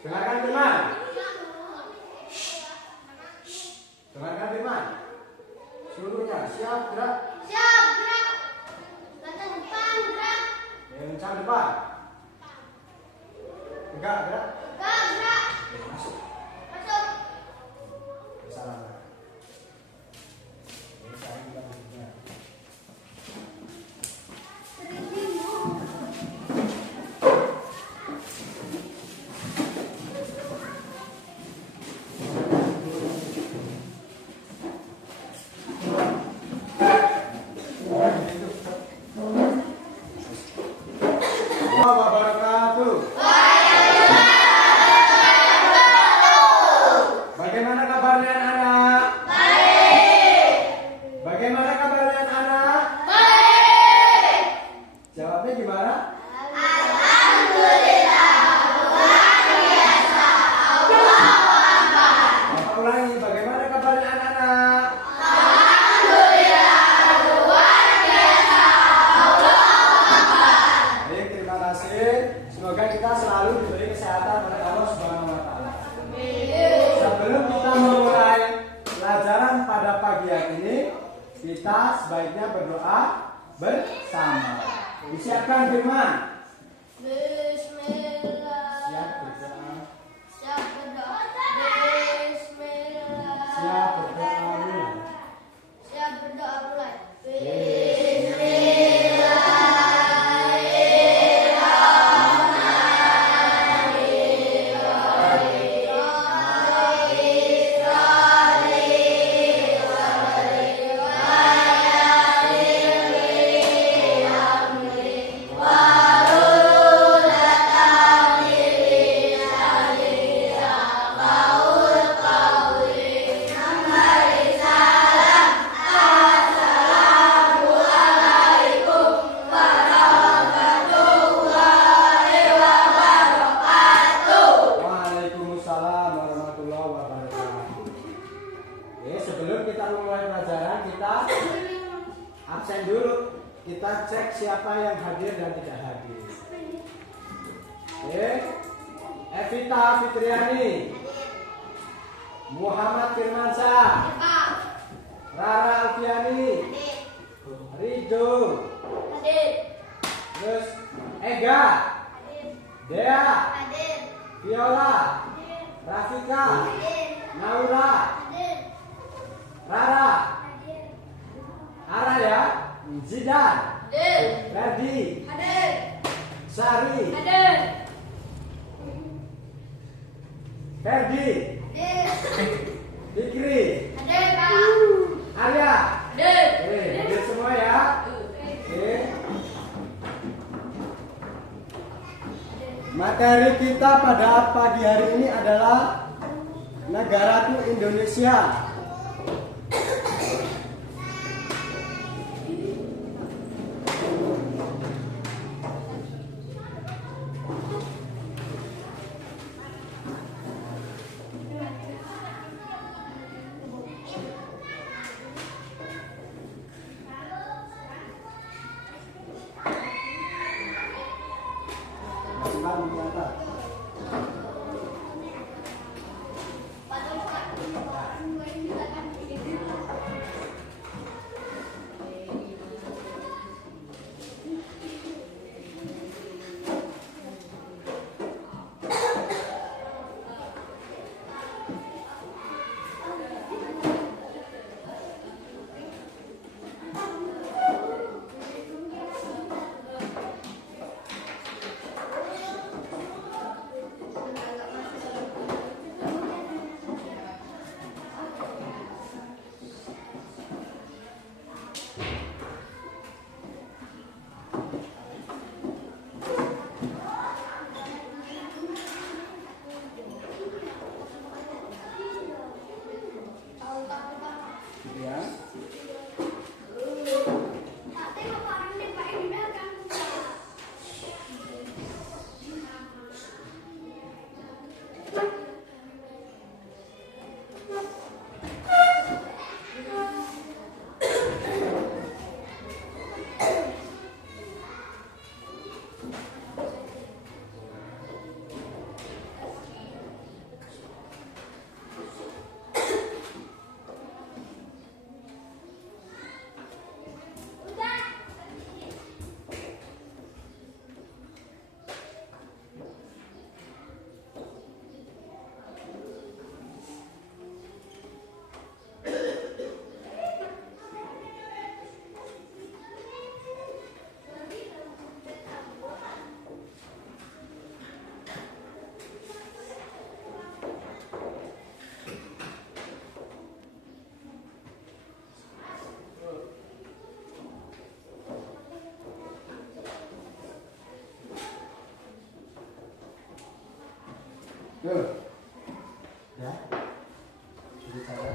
Dengarkan firman. Dengarkan firman. Seluruhnya siap gerak. Siap gerak. Lencang depan gerak. Lencang depan. Tegak gerak. Tegak gerak. Masuk. Masuk. Salam. Sekarang kita berikutnya. Wabarakatuh. Bagaimana kabarnya anak? Baik. Bagaimana kabarnya anak? Baik. Jawabnya gimana? Alhamdulillah. Luar biasa. Allahu Akbar. Bapak ulangi, bagaimana kabarnya anak-anak? Alhamdulillah. Luar biasa. Allahu Akbar. Baik, terima kasih. Semoga kita selalu diberi kesehatan oleh Allah Subhanahu wa taala. Sebelum kita memulai pelajaran pada pagi hari ini, kita sebaiknya berdoa bersama. Disiapkan firman. Bismillah. Siap berdoa. Siap berdoa. Bismillah. Siap berdoa. Siap berdoa mulai. Waalaikumsalam warahmatullahi wabarakatuh. Oke, sebelum kita memulai pelajaran, kita absen dulu. Kita cek siapa yang hadir dan tidak hadir. Oke, Evita Fitriani, Muhammad Firmansyah, Rara Alfiani, Ridho, terus Ega, Dea, Viola, Rafika, Naura, Rara, Ara ya, Zidan, Ferdi, Sari, Ferdi, Fikri, Arya. Oke, hadir semua ya. Oke. Materi kita pada pagi hari ini adalah negaraku Indonesia. Silakan mencatat. Tuh. Ya. Sudah cara.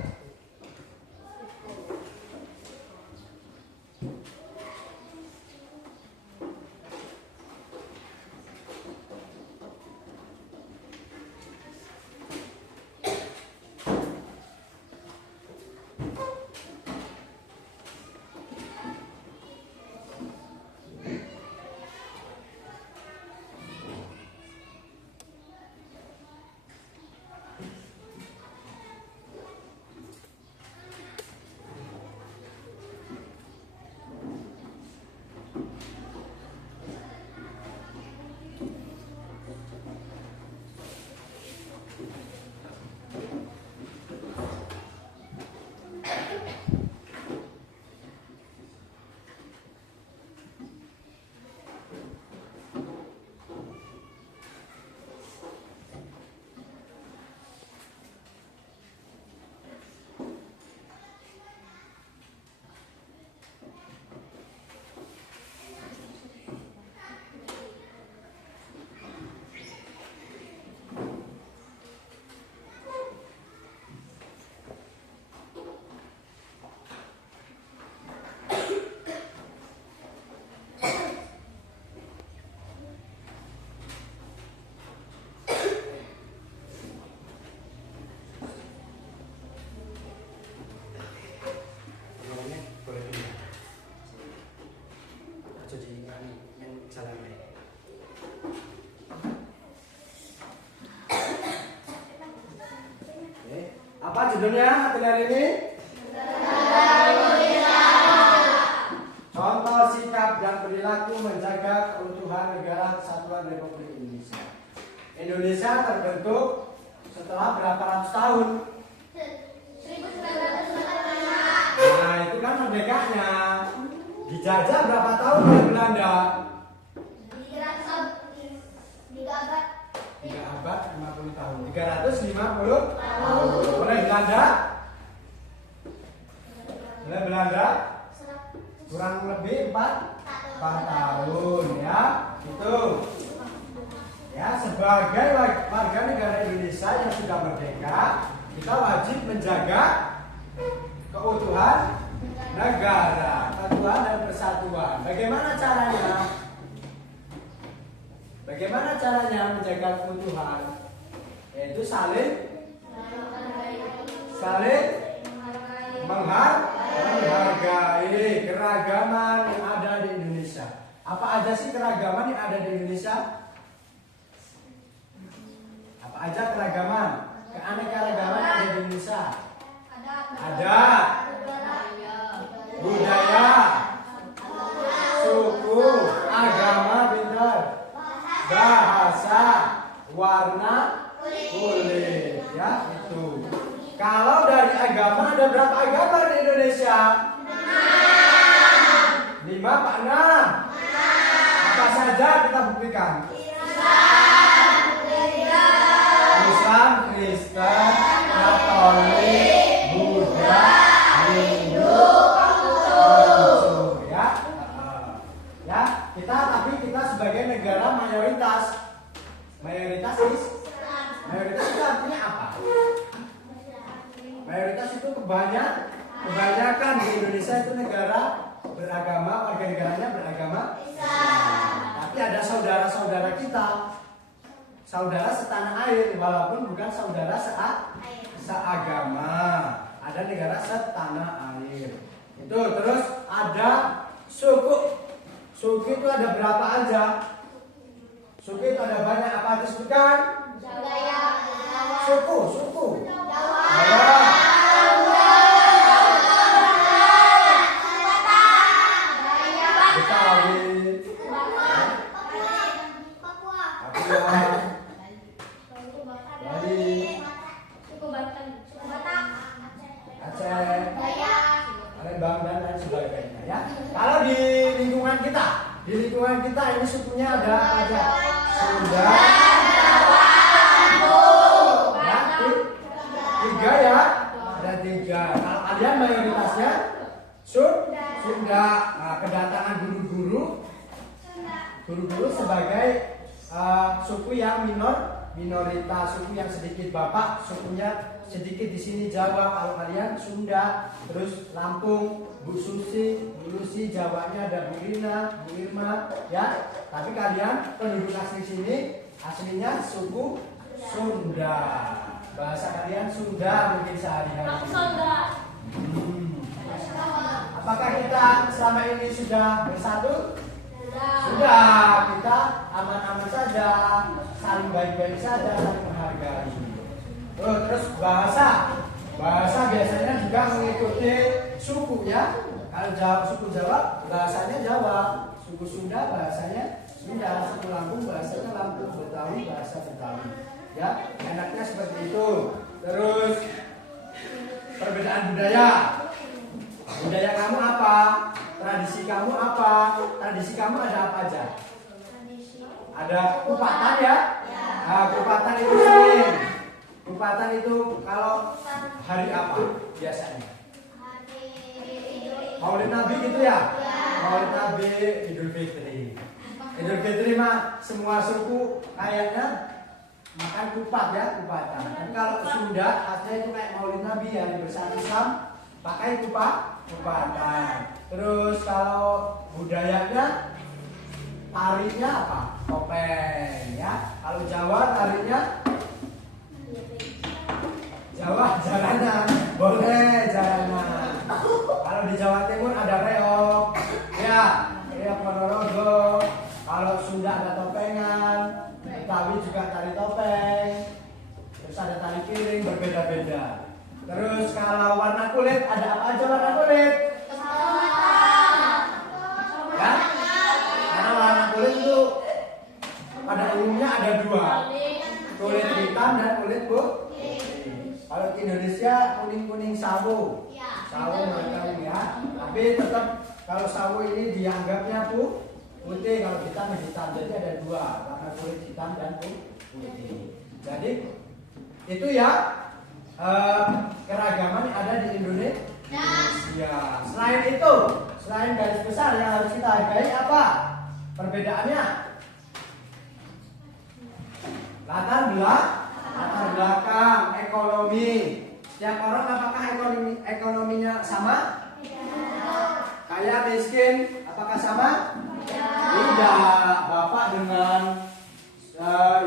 Apa judulnya materi hari ini? Contoh sikap dan perilaku menjaga keutuhan negara Kesatuan Republik Indonesia. Indonesia terbentuk setelah berapa ratus tahun? 1945. Nah, itu kan merdekanya. Dijajah berapa tahun oleh Belanda? 3 abad 50 tahun. 350 tahun. Oleh Belanda? Oleh Belanda? Kurang lebih 4 tahun ya. Itu. Ya, sebagai warga negara Indonesia yang sudah merdeka, kita wajib menjaga keutuhan negara, kesatuan dan persatuan. Bagaimana caranya? Bagaimana caranya menjaga keutuhan? Yaitu saling menghargai keragaman yang ada di Indonesia. Apa aja sih keragaman yang ada di Indonesia? Apa aja keragaman? Keanekaragaman yang ada di Indonesia? Ada budaya, suku, agama, pintar, bahasa, warna, kulit, ya itu. Kalau dari agama ada berapa agama di Indonesia? 5 Pak 6. Apa saja kita buktikan? Islam, Kristen, Katolik, Buddha, Hindu, Konghucu, ya. Ya, kita sebagai negara mayoritas itu artinya apa? Mayoritas itu kebanyakan di Indonesia itu negara beragama, warga negaranya beragama Islam. Tapi ada saudara-saudara kita, saudara setanah air, walaupun bukan saudara seagama. Ada negara setanah air. Itu terus ada suku. Suku itu ada berapa aja? Suku itu ada banyak, apa disebutkan? Suku. Betawi, Bali, Aceh, Palembang dan lain sebagainya ya. Kalau di lingkungan kita ini sukunya ada apa aja? Sunda, ya, 3 ya, ada 3. Kalau kalian mayoritasnya Sunda. Nah, kedatangan guru-guru sebagai suku yang minoritas suku yang sedikit. Bapak sukunya sedikit di sini Jawa, kalau kalian Sunda, terus Lampung, Bu Susi, Bu Lucy, Jawanya ada Bu Rina, Bu Irma, ya. Tapi kalian penduduk asli sini aslinya suku Sunda. Bahasa kalian Sunda mungkin sehari-hari. Apakah kita selama ini sudah bersatu? Sudah, kita aman-aman saja, saling baik-baik saja, saling menghargai. Terus bahasa biasanya juga mengikuti suku ya. Kalau suku Jawa bahasanya Jawa, suku Sunda bahasanya Sunda, suku Lampung bahasanya Lampung, Betawi bahasa Betawi. Ya, enaknya seperti itu. Terus perbedaan budaya. Budaya kamu apa? Tradisi kamu apa? Tradisi kamu ada apa aja? Ada kupatan ya? Nah, kupatan itu Senin. Kupatan itu kalau hari apa biasanya? Maulid Nabi gitu ya? Maulid Nabi, Idul Fitri. Idul Fitri mah semua suku kayaknya makan kupat ya, kupatan. Tapi kalau Sunda aslinya itu kayak Maulid Nabi ya, hari bersatu Islam pakai kupatan. Terus kalau budayanya tarinya apa? Topeng ya. Kalau Jawa tarinya Jawa jaranan, boleh jaranan. Kalau di Jawa Timur ada reog, ya, reog Ponorogo. Kalau Sunda ada topengan, Betawi juga tari topeng. Terus ada tari piring, berbeda-beda. Terus kalau warna kulit ada apa aja warna kulit? Ya, karena warna kulit itu pada umumnya ada dua, kulit hitam dan kulit putih. Kalau di Indonesia kuning sawo mereka ya. Tapi tetap kalau sawo ini dianggapnya putih, kalau hitam. Jadi ada dua, warna kulit hitam dan putih. Jadi itu ya keragaman yang ada di Indonesia. Selain itu, selain garis besar yang harus kita hargai apa? Perbedaannya? Latar belakang, ekonomi. Setiap orang apakah ekonominya sama? Kaya miskin, apakah sama? Tidak. Bapak dengan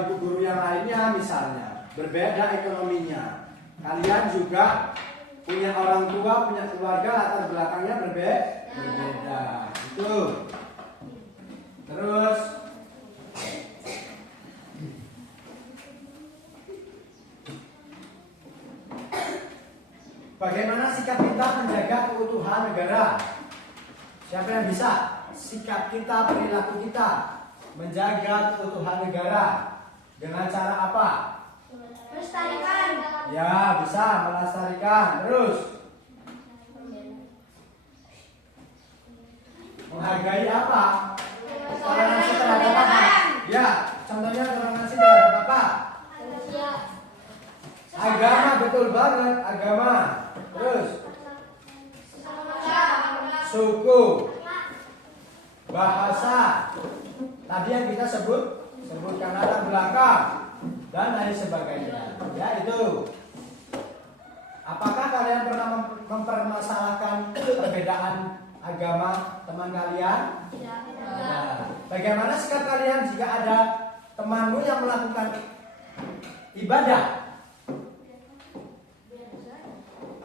ibu guru yang lainnya misalnya berbeda ekonominya. Kalian juga punya orang tua, punya keluarga, latar belakangnya berbeda. Itu. Terus bagaimana sikap kita menjaga keutuhan negara? Siapa yang bisa? Sikap kita, perilaku kita menjaga keutuhan negara dengan cara apa? Melestarikan. Ya, bisa melestarikan. Terus menghargai apa? Toleransi terhadap apa? Ya, contohnya toleransi terhadap apa? Agama, betul banget, agama. Terus suku, bahasa, tadi yang kita sebutkan latar belakang dan lain sebagainya. Ya, itu. Apakah kalian pernah mempermasalahkan perbedaan agama teman kalian? Nah, bagaimana sikap kalian jika ada temanmu yang melakukan ibadah?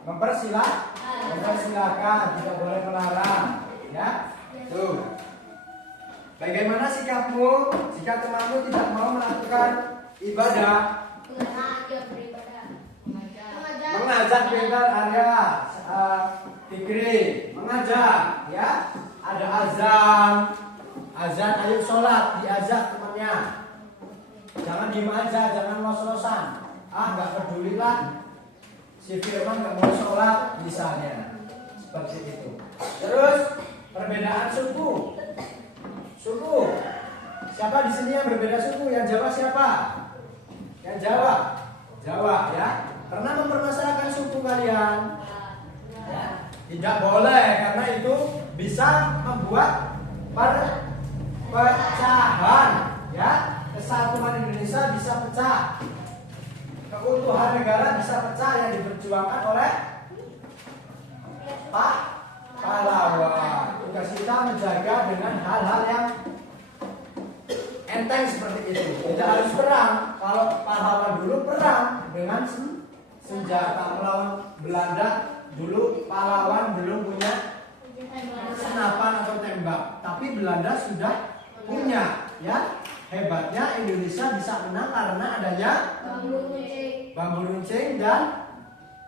Mempersilahkan, tidak boleh melarang. Ya, tuh. Bagaimana sikapmu jika temanmu tidak mau melakukan ibadah? Mengajak beda area fikri, mengajak, ya. Ada azan ayo sholat, diajak temannya. Jangan diem aja, jangan los-losan. Nggak peduli lah. Si Firman nggak mau sholat misalnya, seperti itu. Terus perbedaan suku. Siapa di sini yang berbeda suku? Yang Jawa siapa? Yang Jawa ya. Pernah mempermasalahkan suku kalian? Ya. Tidak boleh, karena itu bisa membuat perpecahan, ya. kesatuan Indonesia bisa pecah, keutuhan negara bisa pecah yang diperjuangkan oleh Pak pahlawan. Tugas kita menjaga dengan hal-hal yang enteng seperti itu. Tidak harus perang. Kalau pahlawan dulu perang dengan senjata melawan Belanda, dulu pahlawan belum punya senapan atau tembak, tapi Belanda sudah punya. Ya, hebatnya Indonesia bisa menang karena adanya bambu runcing dan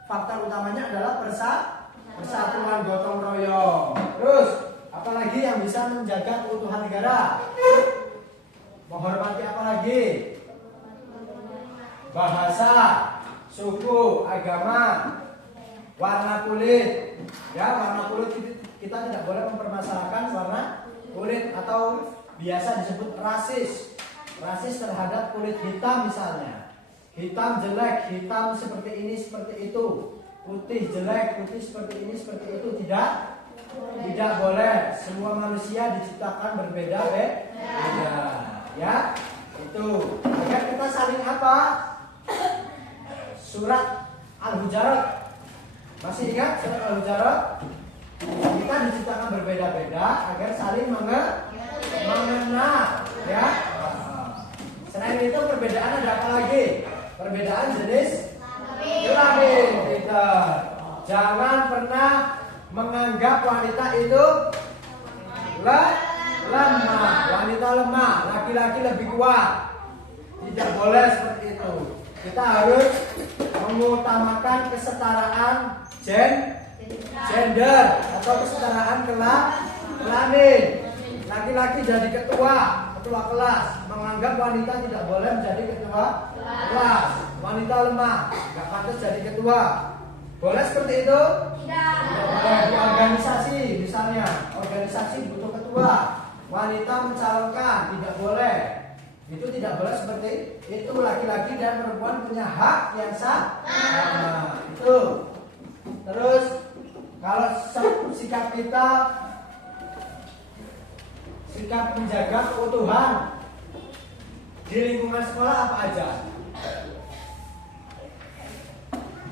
faktor utamanya adalah persatuan gotong royong. Terus, apalagi yang bisa menjaga keutuhan negara? Menghormati apa lagi? Bahasa, suku, agama, warna kulit. Ya, warna kulit kita tidak boleh mempermasalahkan warna kulit atau biasa disebut rasis. Rasis terhadap kulit hitam misalnya. Hitam jelek, hitam seperti ini, seperti itu. Putih jelek, putih seperti ini, seperti itu. Tidak boleh. Semua manusia diciptakan berbeda-beda. Ya, itu. Agar kita saling apa? Surat Al-Hujurat. Masih ingat surat Al-Hujurat? Kita diciptakan berbeda-beda agar saling mengenal, ya. Selain itu perbedaan ada apa lagi? Perbedaan jenis kelamin. Kita jangan pernah menganggap wanita itu lemah. Wanita lemah, laki-laki lebih kuat. Tidak boleh seperti itu. Kita harus mengutamakan kesetaraan gender atau kesetaraan kelamin. Laki-laki jadi ketua kelas, menganggap wanita tidak boleh menjadi ketua kelas. Wanita lemah, nggak pantas jadi ketua. Boleh seperti itu? Tidak. Boleh. Di organisasi misalnya, organisasi butuh ketua. Wanita mencalonkan, tidak boleh. Itu tidak boleh seperti itu. Laki-laki dan perempuan punya hak yang sama. Itu. Terus kalau sikap kita, sikap menjaga keutuhan di lingkungan sekolah apa aja?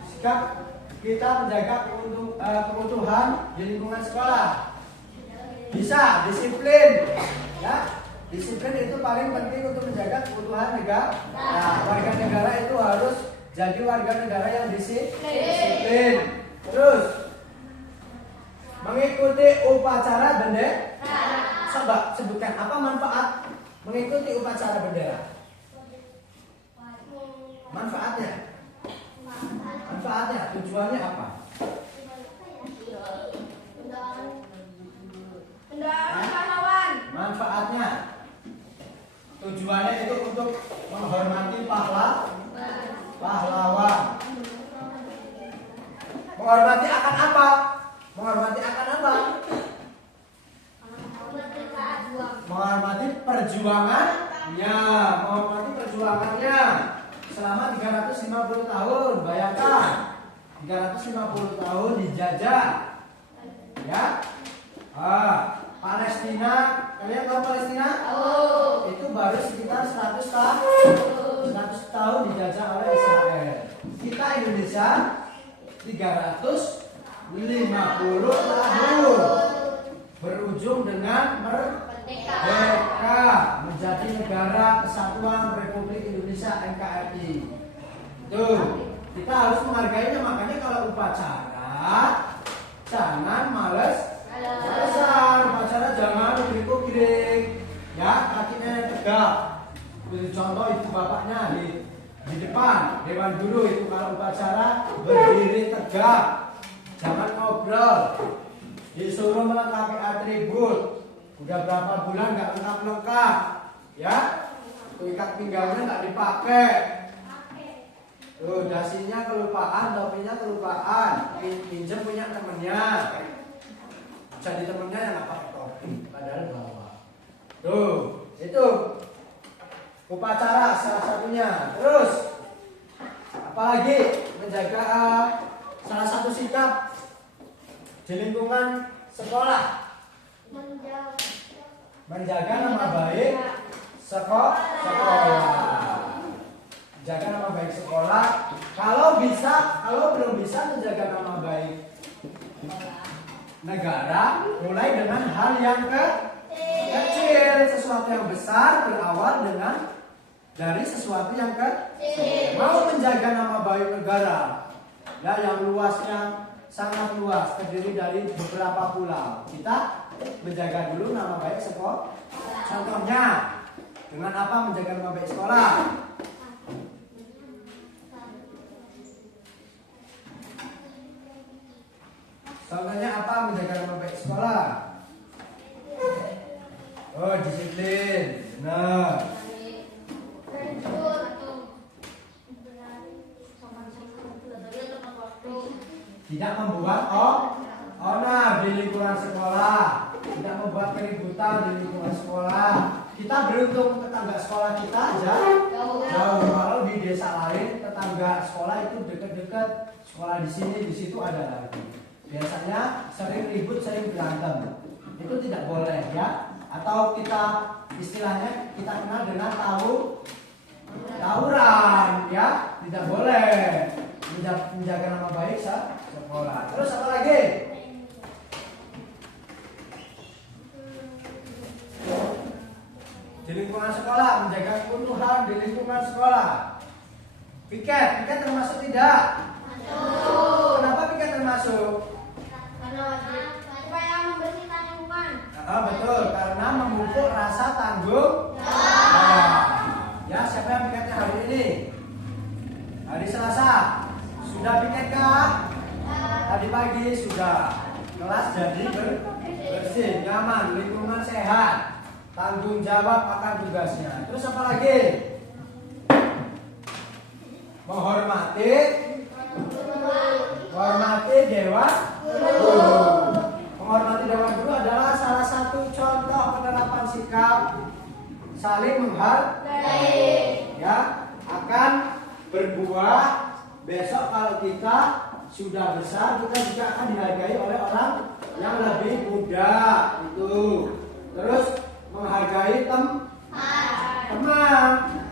Sikap kita menjaga keutuhan di lingkungan sekolah. Bisa disiplin, ya. Disiplin itu paling penting untuk menjaga keutuhan negara. Nah, warga negara itu harus jadi warga negara yang disiplin. Terus mengikuti upacara bendera. Coba sebutkan apa manfaat mengikuti upacara bendera. Manfaatnya, tujuannya apa? Manfaatnya, tujuannya itu untuk menghormati pahlawan. Menghormati akan apa? Menghormati perjuangannya selama 350 tahun. Bayangkan 350 tahun dijajah, ya. Palestina, kalian tahu Palestina? Itu baru sekitar 100 tahun dijajah oleh Israel. Kita Indonesia 350 tahun berujung dengan merdeka menjadi negara kesatuan Republik Indonesia NKRI. Tuh, kita harus menghargainya. Makanya kalau upacara jangan malesan. Upacara jangan giring-giring, ya, kakinya tegak. Contoh ibu bapaknya di depan dewan guru itu kalau upacara berdiri tegak, jangan ngobrol, disuruh melengkapi atribut. Udah berapa bulan nggak lengkap, ya, tuh ikat pinggangnya nggak dipakai, tuh dasinya kelupaan, topinya kelupaan, pinjam punya temennya, jadi temennya yang nggak pakai topi, padahal bawa. Tuh itu upacara salah satunya. Terus apalagi menjaga salah satu sikap di lingkungan sekolah, menjaga nama baik sekolah. Jaga nama baik sekolah. Kalau belum bisa menjaga nama baik negara, mulai dengan hal yang kecil. Sesuatu yang besar berawal dari sesuatu yang kecil. Mau menjaga nama baik negara, ya, yang luasnya sangat luas, terdiri dari beberapa pulau. Kita menjaga dulu nama baik sekolah. Contohnya dengan apa menjaga nama baik sekolah? Contohnya apa menjaga nama baik sekolah? Oh, disiplin. Benar. Tidak membuat onar di lingkungan sekolah, tidak membuat keributan di lingkungan sekolah. Kita beruntung tetangga sekolah kita jauh. Kalau di desa lain tetangga sekolah itu dekat-dekat, sekolah di sini di situ ada lagi. Biasanya sering ribut, sering berantem. Itu tidak boleh, ya. Atau kita istilahnya kita kenal dengan tawuran, ya. Tidak boleh. Menjaga nama baik sekolah. Terus apa lagi? Di lingkungan sekolah, menjaga keutuhan di lingkungan sekolah. Piket termasuk tidak? Masuk. Kenapa piket termasuk? Supaya membersihkan lingkungan. Betul, karena memupuk rasa tanggung jawab. Ya, siapa yang piketnya hari ini? Hari Selasa. Sudah piket kah? Tadi pagi sudah. Kelas jadi bersih, nyaman, lingkungan sehat, tanggung jawab akan tugasnya. Terus apa lagi? Menghormati dewan guru. Menghormati dewan guru adalah salah satu contoh penerapan sikap saling menghargai. Ya, akan berbuah. Besok kalau kita sudah besar, kita juga akan dihargai oleh orang yang lebih muda itu. Terus menghargai teman,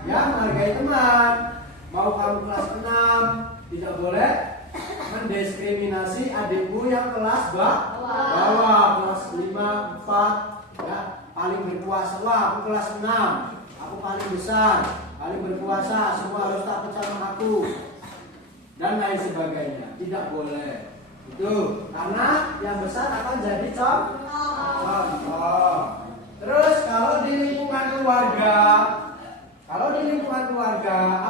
ya, menghargai teman. Mau kamu kelas 6, tidak boleh mendiskriminasi adikmu yang kelas bawah, kelas 5, 4, ya, paling berkuasa. Wah, aku kelas 6, aku paling besar, paling berkuasa, semua harus takut sama aku, dan lain sebagainya. Tidak boleh itu, karena yang besar akan jadi contoh. Terus kalau di lingkungan keluarga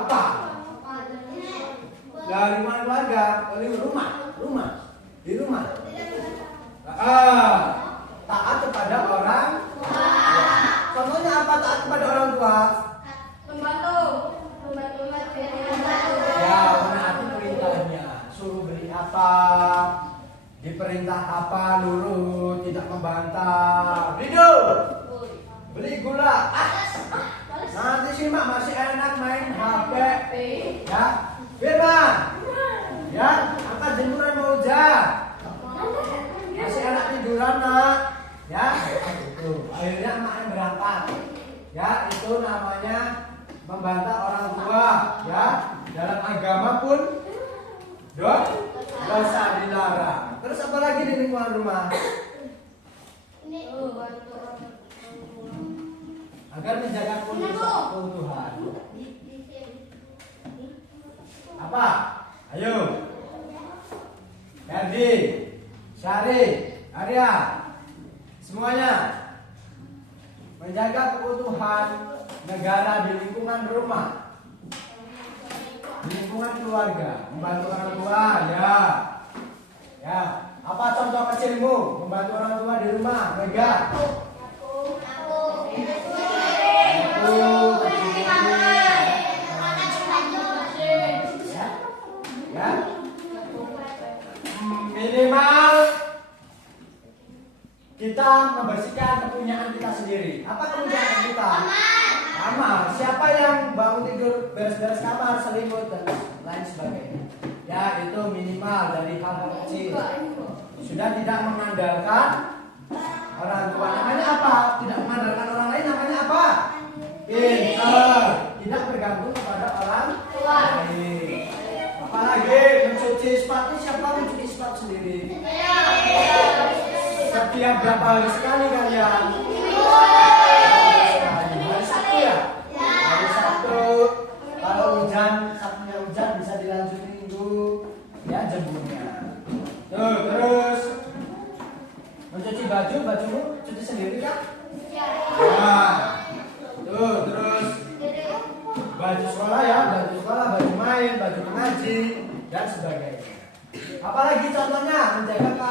apa? Dari lingkungan keluarga, di rumah. Taat kepada orang tua. Contohnya apa taat kepada orang tua? Membantu. Ya, menaati perintahnya. Suruh beli apa, diperintah apa, nurut, tidak membantah. Ridho, beli gula. Nanti sih mak masih enak main HP. Ya, Firman. Ya, angkat jemuran mau hujan. Masih enak tiduran nak. Ya, itu. Akhirnya emak yang berangkat. Ya, itu namanya membantah orang tua. Ya, dalam agama pun dosa dilarang. Terus apa lagi di lingkungan rumah? Agar menjaga keutuhan. Apa? Ayo. Ferdi, Syari, Arya, semuanya menjaga keutuhan negara di lingkungan rumah, di lingkungan keluarga, membantu orang tua, ya. Ya, apa contoh kecilmu membantu orang tua di rumah? Mega. Ya. Minimal kita membersihkan kepunyaan kita sendiri. Apa kepunyaan kita? Kamar. Siapa yang bangun tidur beres-beres kamar, selimut dan lain sebagainya. Ya, itu minimal dari hal-hal kecil. Sudah tidak mengandalkan orang tua. Namanya apa? Tidak mengandalkan orang lain, namanya apa? pintar, tidak bergantung kepada orang lain. Apalagi mencuci sepatu, siapa mencuci sepatu sendiri? Setiap berapa hari sekali kalian? Hari Sabtu ya? Hari Sabtu. Kalau hujan, Sabtunya hujan bisa dilanjut Minggu. Ya jemurnya. Tuh, terus mencuci baju, bajumu cuci sendiri kan? Nah, tuh, terus baju sekolah ya, baju sekolah, baju main, baju mengaji, dan sebagainya. Apalagi contohnya menjaga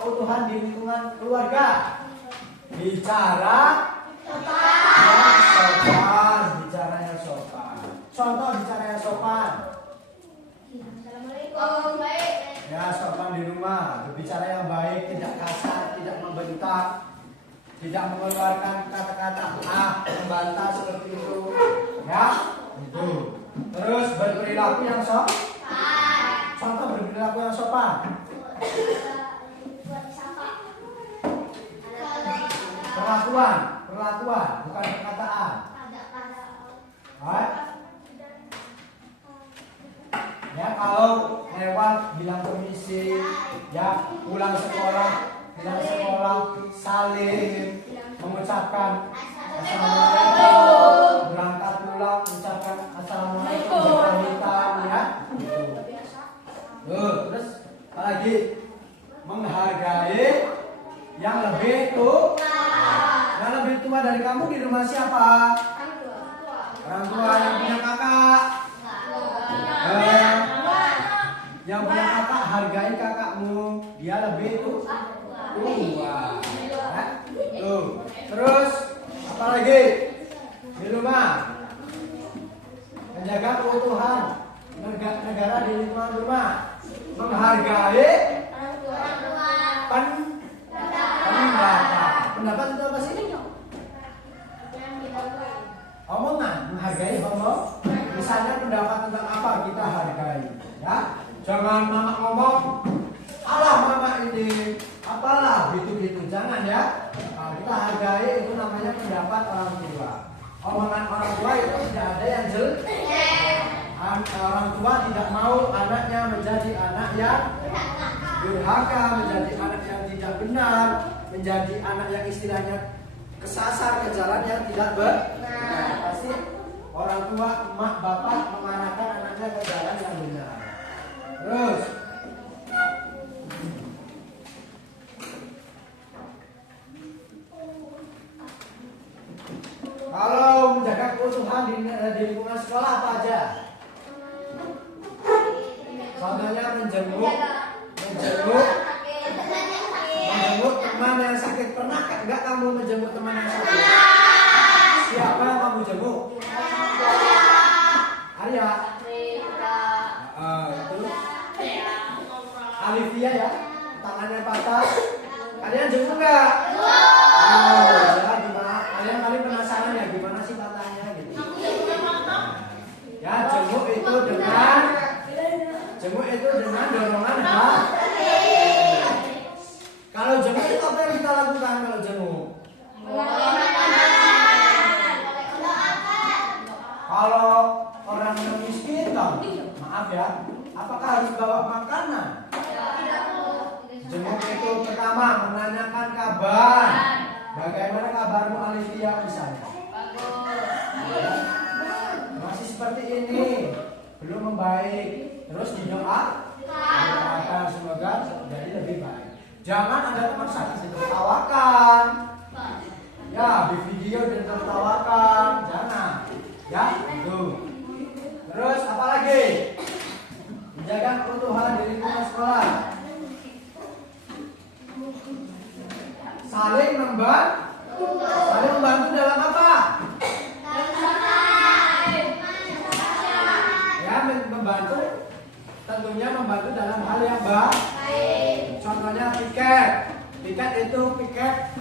keutuhan di lingkungan keluarga. Bicara yang sopan, bicara yang sopan. Contoh bicara yang sopan. Assalamualaikum. Baik. Ya, sopan di rumah, berbicara yang baik, tidak kasar, tidak membentak, tidak mengeluarkan kata-kata membantah seperti itu. Ya, itu. Terus berperilaku yang sopan. Contoh berperilaku yang sopan. Perlakuan, bukan perkataan. Right? Ya, kalau lewat bilang permisi, ya pulang sekolah, saling mengucapkan assalamualaikum, berangkat pulang mengucapkan assalamualaikum, pamitan ya. Terus apa lagi? Menghargai yang lebih tua. Yang lebih tua dari kamu di rumah siapa? Orang tua yang punya kakak. Yang punya kakak, hargai kakakmu, dia lebih tua. Tuh. Terus apa lagi? Di rumah menjaga keutuhan negara di lingkungan rumah, menghargai pendapat itu apa sih? Omongan, menghargai omong. Misalnya pendapat tentang apa kita hargai, ya. Jangan mama ngomong, alah mama ini, apalah gitu-gitu, jangan ya. Nah, kita hargai, itu namanya pendapat orang tua. Omongan orang tua itu tidak ada yang jelek. Orang tua tidak mau anaknya menjadi anak yang durhaka, menjadi anak yang tidak benar, menjadi anak yang istilahnya kesasar ke jalan yang tidak benar. Pasti orang tua, emak, bapak mengarahkan anaknya ke jalan yang benar. Terus kalau menjaga keutuhan di lingkungan sekolah apa aja? Contohnya menjenguk teman yang sakit. Pernah enggak kamu menjenguk teman yang sakit? Siapa yang kamu jenguk? Arya. Itu Alivia ya, tangannya patah. Kalian jenguk enggak? Ya, gimana? Kalian penasaran ya gimana sih patahnya gitu? Ya, jenguk itu dengan dorongan Kalau jenguk itu apa yang kita lakukan kalau jenguk? Kalau orang yang miskin, maaf ya, apakah harus bawa makanan? Jenguk itu pertama menanyakan kabar. Bagaimana kabarmu Alivia misalnya? Masih seperti ini, belum membaik. Terus didoakan semoga jadi lebih baik. Jangan ada teman sakit ditertawakan. Ya, di video ditertawakan, jangan. Ya, itu. Terus apa lagi? Menjaga keutuhan di lingkungan sekolah. Saling membantu dalam apa? Ya, membantu. Tentunya membantu dalam hal yang baik. Contohnya piket. Piket itu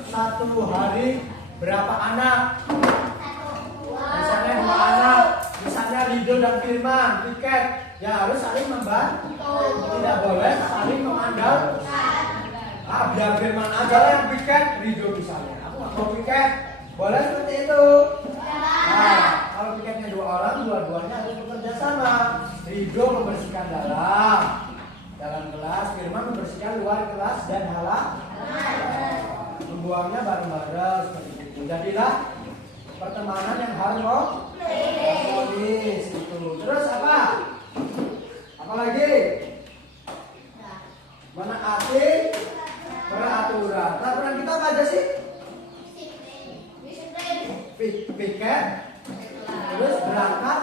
satu hari berapa anak? Misalnya 2 anak. Misalnya Rido dan Firman piket. Ya harus saling membantu. Tidak boleh saling mengandalkan. Biar Firman aja yang piket, Rido misalnya. Aku nggak mau piket. Boleh seperti itu. Kalau piketnya 2 orang, dua-duanya harus bekerja sama. Ridho membersihkan dalam kelas, Firman membersihkan luar kelas dan halaman. Membuangnya bareng-bareng seperti itu. Jadilah pertemanan yang harmonis itu. Terus apa? Apalagi? Menaati peraturan. Peraturan kita apa aja sih? Piket. Terus berangkat.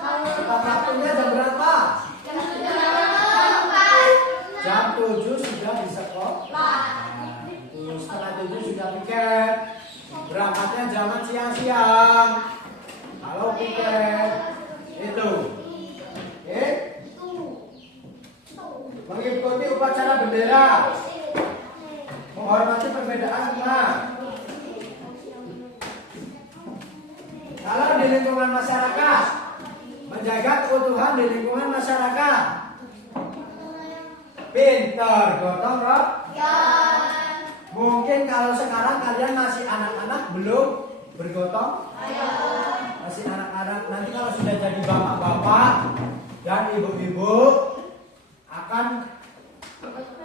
Tepat waktunya jam berapa? Jam 7 sudah di sekolah. Terus setengah 7 sudah piket. Berangkatnya jangan siang-siang. Kalau piket itu, oke? Mengikuti upacara bendera, menghormati perbedaan umat. Kalau di lingkungan masyarakat, menjaga keutuhan di lingkungan masyarakat. Pintar, gotong royong. Mungkin kalau sekarang kalian masih anak-anak belum bergotong, masih anak-anak. Nanti kalau sudah jadi bapak-bapak dan ibu-ibu akan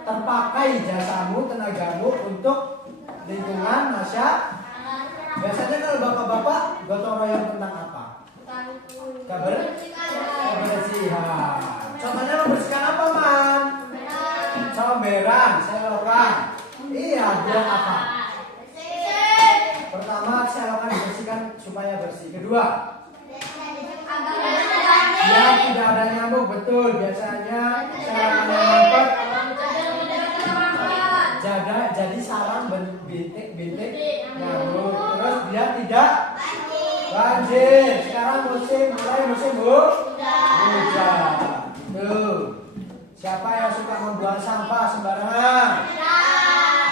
terpakai jasamu, tenagamu untuk lingkungan masyarakat. Biasanya kalau bapak-bapak gotong royong tentang apa? Kebersihan. Contohnya membersihkan apa, Man? Comberan, selokan. Iya, biar apa? Pertama, selokan dibersihkan supaya bersih. Kedua, ya tidak ada nyamuk, betul. Biasanya selokan nyamuk jadi sarang bintik nyamuk. Terus dia tidak banjir. Sekarang mulai musim hujan. Tuh. Siapa yang suka membuang sampah sembarangan?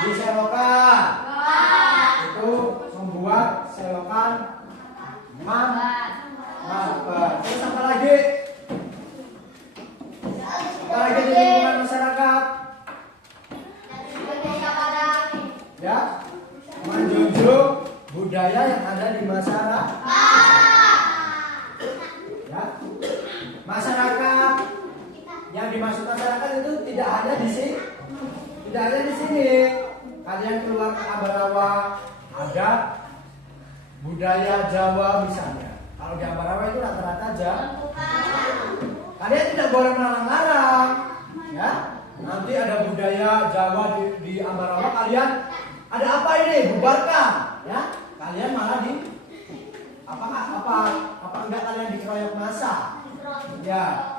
Di selokan. Itu membuat selokan mampet. Terus apa lagi? Apa lagi di lingkungan masyarakat? Ya, menjunjung budaya yang ada di masyarakat. Ya, masyarakat yang dimaksud masyarakat itu tidak ada di sini. Tidak ada di sini. Kalian keluar ke Ambarawa, ada budaya Jawa misalnya. Kalau di Ambarawa itu rata-rata Jawa. Kalian tidak boleh melarang-larang, ya. Nanti ada budaya Jawa di Ambarawa, kalian ada apa ini? Bubarkan, ya. Kalian malah apa enggak kalian dikeroyok massa? Ya,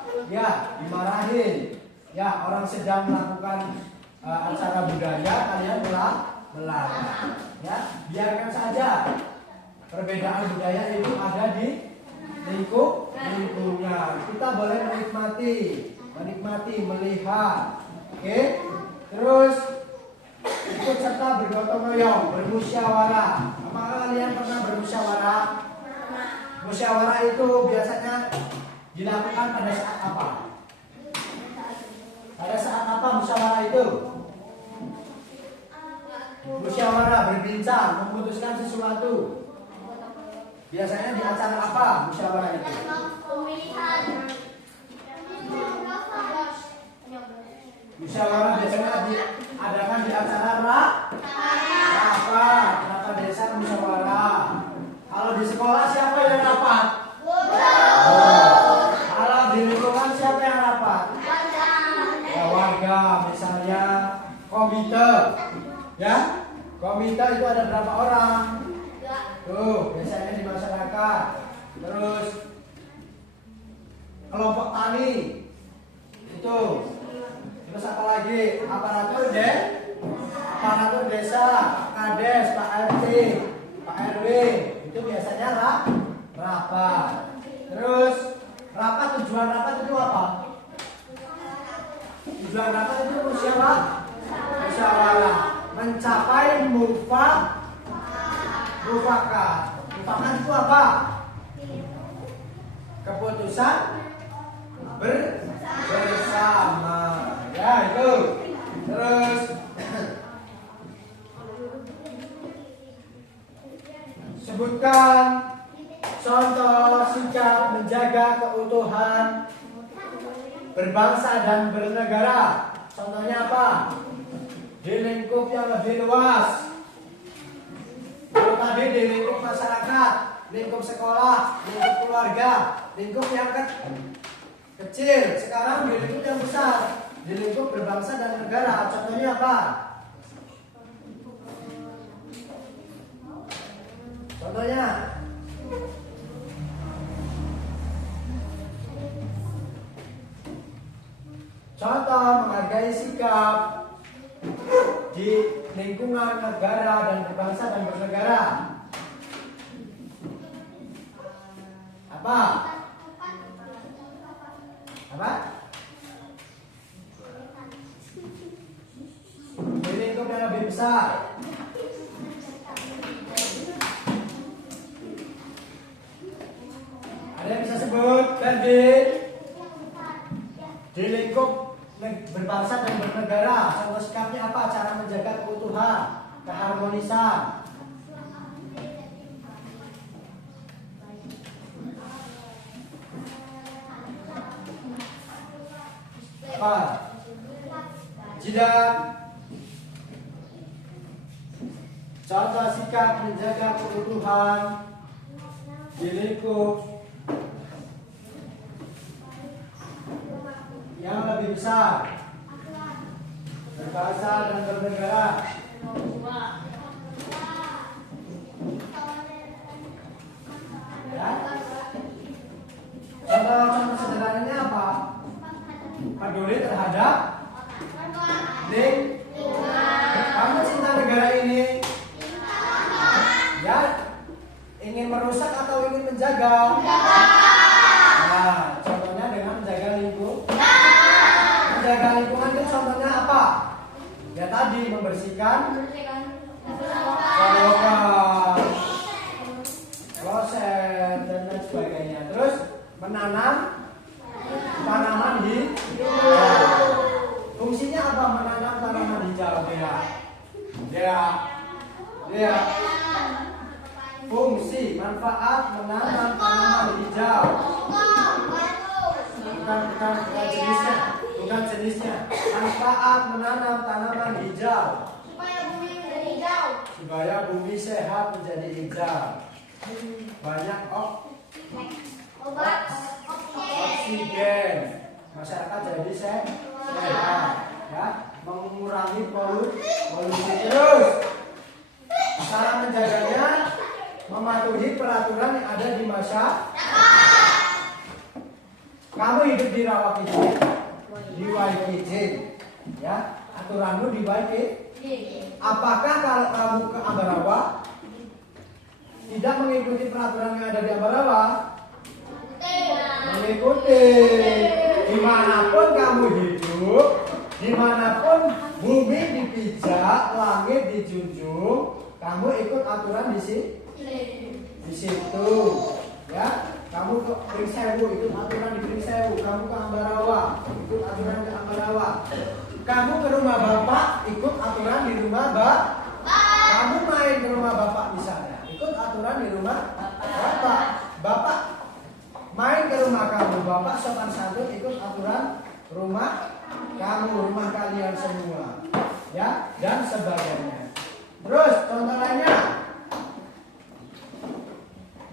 dimarahin. Ya, orang sedang melakukan acara budaya, kalian melarang. Ya, biarkan saja. Perbedaan budaya itu ada di lingkungan. Kita boleh menikmati, melihat. Oke? Terus ikut serta bergotong royong, bermusyawarah. Apakah kalian pernah bermusyawarah? Musyawarah itu biasanya dilakukan pada saat apa? Pada saat apa musyawarah itu? Musyawarah, berbincang, memutuskan sesuatu. Biasanya di acara apa musyawarah itu? Musyawarah biasanya diadakan di acara rapat desa musyawarah. Kalau di sekolah siapa yang rapat? Kalau di lingkungan siapa yang rapat? Ya, warga, misalnya komite. Ya, komite itu ada berapa orang? Tuh, biasanya di masyarakat. Terus kelompok tani itu. Terus apa lagi? Aparatur desa, Kades, Pak RT, Pak RW. Itu biasanya rapat. Terus tujuan rapat itu apa? Tujuan rapat itu musyawarah. Mencapai mufakat. Mufakat itu apa? Keputusan bersama. Ya, itu. Terus sebutkan contoh sikap menjaga keutuhan berbangsa dan bernegara. Contohnya apa? Di lingkup yang lebih luas. Kalau tadi di lingkup masyarakat, lingkup sekolah, lingkup keluarga, lingkup yang kecil. Sekarang di lingkup yang besar, di lingkup berbangsa dan negara. Contohnya apa? Contohnya contoh menghargai sikap di lingkungan negara dan berbangsa dan bernegara. Apa? Apa? Di lingkup yang lebih besar. Ada yang bisa sebut? Ferdin? Di lingkup berbangsa dan bernegara, contoh sikapnya apa? Cara menjaga keutuhan, keharmonisan. Apa? Jidat. Contoh sikap menjaga keutuhan di lingkup yang lebih besar, berbangsa dan bernegara. Ya. Contoh sederhananya apa? Peduli terhadap lingkungan. Kamu cinta negara ini? Ya, ingin merusak atau ingin menjaga? Nah, contohnya dengan menjaga lingkungan. Menjaga lingkungan itu contohnya apa? Ya tadi membersihkan saluran, kloset dan lain sebagainya. Terus menanam tanaman hijau. Fungsinya apa menanam tanaman hijau? Ya. Fungsi manfaat menanam tanaman hijau. Bukan jenisnya. Manfaat menanam tanaman hijau. Supaya bumi sehat menjadi hijau. Banyak oksigen. Masyarakat jadi sehat. Ya, mengurangi polusi. Terus cara menjaganya mematuhi peraturan yang ada di masyarakat. Kamu hidup di Rawakijing, di Waikijing, ya, aturanmu di Waikijing. Apakah kalau kamu ke Ambarawa tidak mengikuti peraturan yang ada di Ambarawa? Mengikuti. Dimanapun kamu hidup, dimanapun bumi dipijak, langit dijunjung, kamu ikut aturan di situ, ya. Kamu ke Pringsewu, ikut aturan di Pringsewu. Kamu ke Ambarawa, ikut aturan di Ambarawa. Kamu ke rumah bapak, ikut aturan di rumah bapak. Kamu main ke rumah bapak misalnya, ikut aturan di rumah bapak. Bapak main ke rumah kamu, bapak sopan santun ikut aturan rumah kamu, rumah kalian semua, ya, dan sebagainya. Terus contoh lainnya,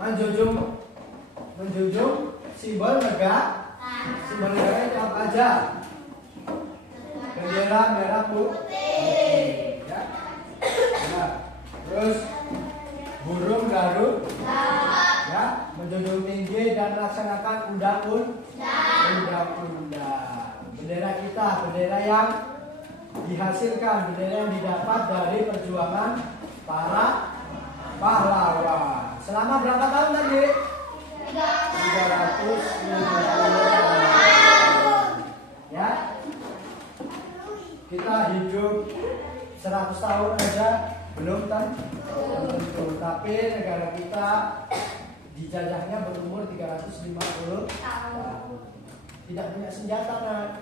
menjunjung simbol negara. Simbol negara itu apa aja? Bendera merah putih, ya. Nah, terus burung Garut, ya, menjunjung tinggi dan melaksanakan undang-undang. Bendera kita, bendera yang dihasilkan, bendera yang didapat dari perjuangan para pahlawan. Selama berapa tahun tadi? 350 tahun. Ya. Kita hidup 100 tahun aja belum tentu. Tapi negara kita dijajahnya berumur 350 tahun. Tidak punya senjata, nah.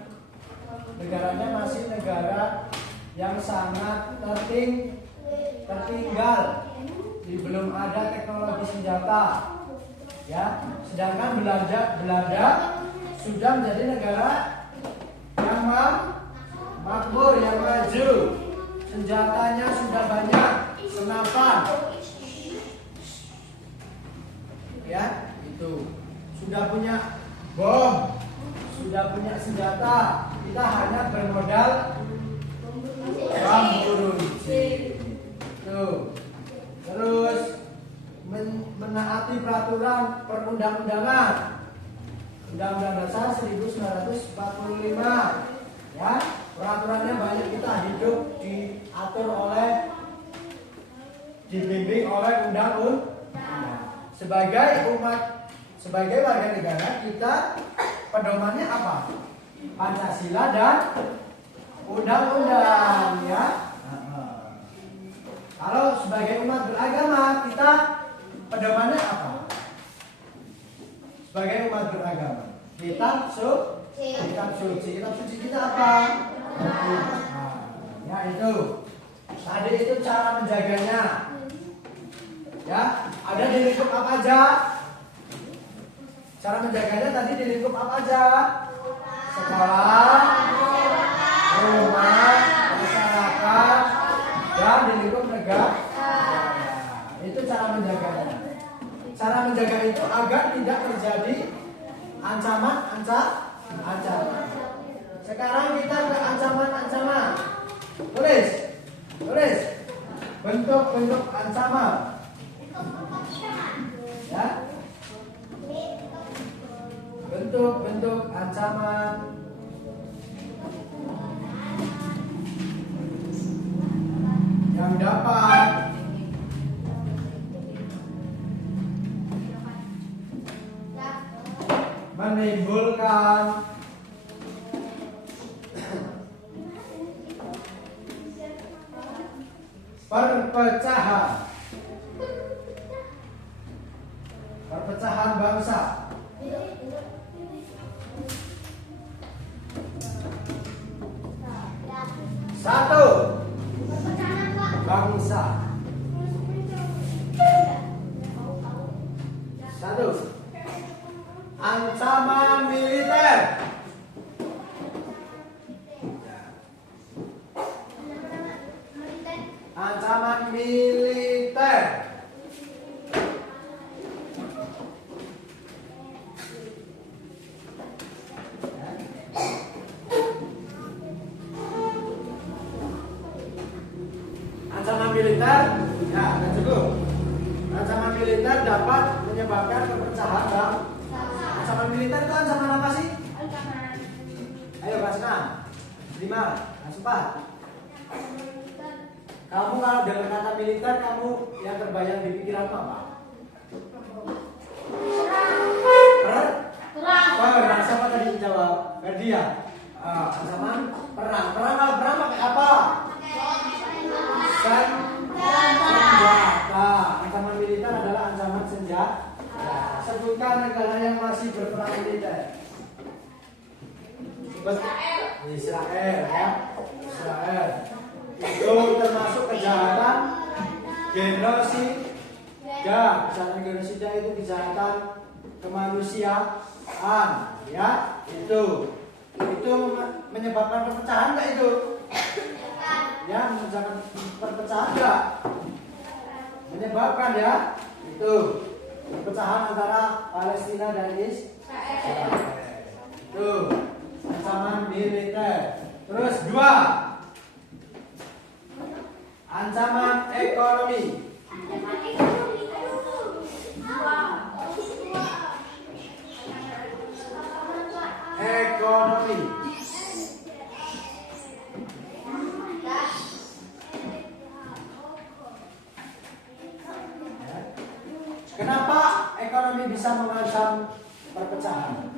Negaranya masih negara yang sangat tertinggal. Belum ada teknologi senjata. Ya, sedangkan Belanda sudah menjadi negara yang makmur, yang maju. Senjatanya sudah banyak, senapan. Ya, itu. Sudah punya bom, sudah punya senjata. Kita hanya bermodal bambu runcing. Tuh. Terus menaati peraturan perundang-undangan. Undang-Undang Dasar 1945. Ya, peraturannya banyak, kita hidup diatur oleh, dibimbing oleh undang-undang. Sebagai warga negara, kita pedomannya apa? Pancasila dan undang-undang, ya. Kalau sebagai umat beragama, kita pedomannya apa? Sebagai umat beragama, kitab suci kita apa? Ya itu. Tadi itu cara menjaganya. Ya, ada di lingkup apa aja? Cara menjaganya tadi di lingkup apa aja? Sekolah, rumah, masyarakat, dan di lingkup negara. Itu cara menjaganya. Cara menjaga itu agar tidak terjadi ancaman. Sekarang kita ke ancaman. Tulis. Bentuk-bentuk ancaman. Ya. Bentuk-bentuk ancaman. Yang dapat menimbulkan perpecahan bangsa. Satu, bangsa. Satu, ancaman militer. Ancaman militer. Ancaman militer, ya, nggak cukup. Ancaman militer dapat menyebabkan perpecahan bangsa. Ancaman militer itu ancaman apa sih? Ayo kelas 6, 5, kelas 4. Kamu kalau dengar kata militer, kamu yang terbayang di pikiranmu apa? Perang. Siapa tadi jawab? Dia. Ancaman perang. Kalau perang pakai apa? Senjata. Ancaman militer adalah ancaman senjata. Sebutkan negara yang masih berperang militer. Israel, ya. Israel. Itu termasuk kejahatan genosida. Kejahatan genosida itu kejahatan kemanusiaan, ya. Itu menyebabkan perpecahan nggak itu? Ya, menyebabkan perpecahan nggak? Menyebabkan, ya. Itu perpecahan antara Palestina dan Israel. Itu ancaman militer. Terus 2, ancaman ekonomi. Ekonomi. Kenapa ekonomi bisa mengancam perpecahan?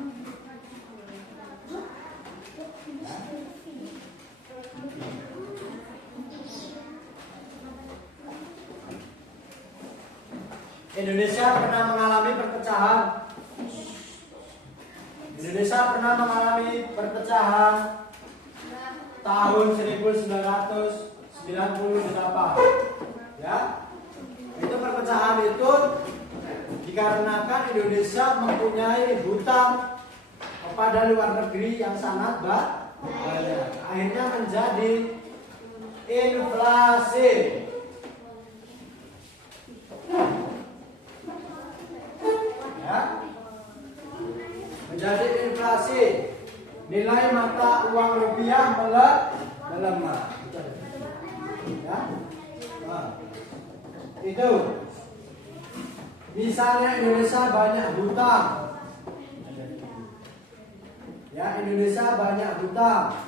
Indonesia pernah mengalami perpecahan. Indonesia pernah mengalami perpecahan tahun 1998. Ya. Itu perpecahan itu dikarenakan Indonesia mempunyai hutang kepada luar negeri yang sangat banyak. Akhirnya menjadi inflasi. Ya. Menjadi inflasi. Nilai mata uang rupiah melemah. Ya. Nah, itu. Misalnya Indonesia banyak hutang. Ya, Indonesia banyak hutang.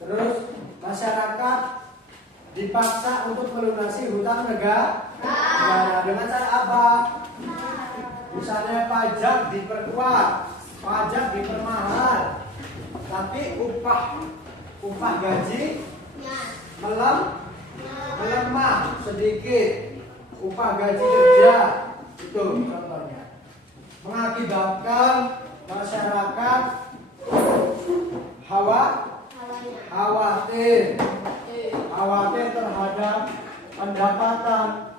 Terus masyarakat dipaksa untuk melunasi hutang negara. Dengan cara apa? Misalnya pajak diperkuat, pajak dipermahal, tapi upah gaji melemah sedikit. Upah gaji kerja itu contohnya, mengakibatkan masyarakat khawatir terhadap pendapatan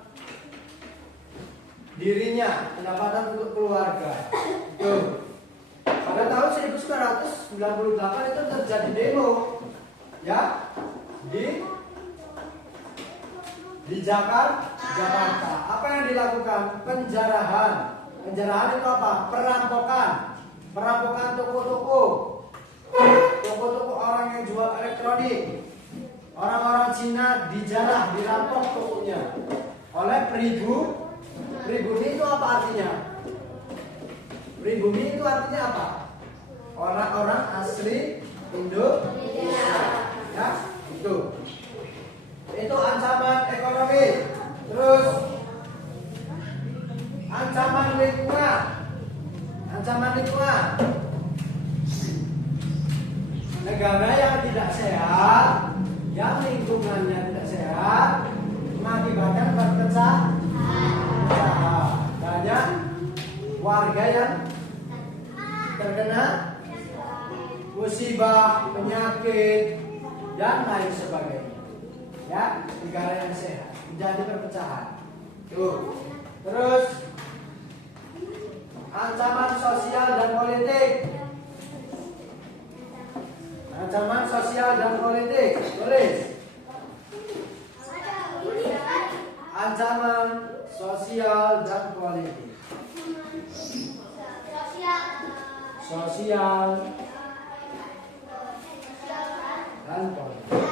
dirinya, pendapatan untuk keluarga. Itu. Pada tahun 1998 itu terjadi demo, ya, di Jakarta. Apa yang dilakukan? Penjarahan. Penjarahan itu apa? Perampokan toko-toko orang yang jual elektronik. Orang-orang Cina dijarah, dirampok tokonya oleh pribumi. Itu apa artinya? Pribumi itu artinya apa? Orang-orang asli Indonesia. Ya, itu ancaman ekonomi. Terus ancaman lingkungan. Negara yang tidak sehat, yang lingkungannya tidak sehat, mengakibatkan perpecahan. Banyak warga yang terkena musibah, penyakit, dan lain sebagainya. Ya, negara yang sehat menjadi perpecahan. Tuh. Terus ancaman sosial dan politik. Ancaman sosial dan politik. Tulis. Ancaman sosial dan politik. Sosial dan politik.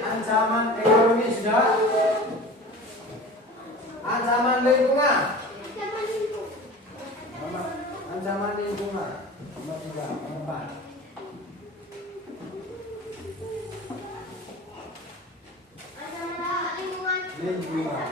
Ancaman ekonomi sudah. Ancaman lingkungan. Ancaman lingkungan. Nomor 3, nomor 4. Lingkungan.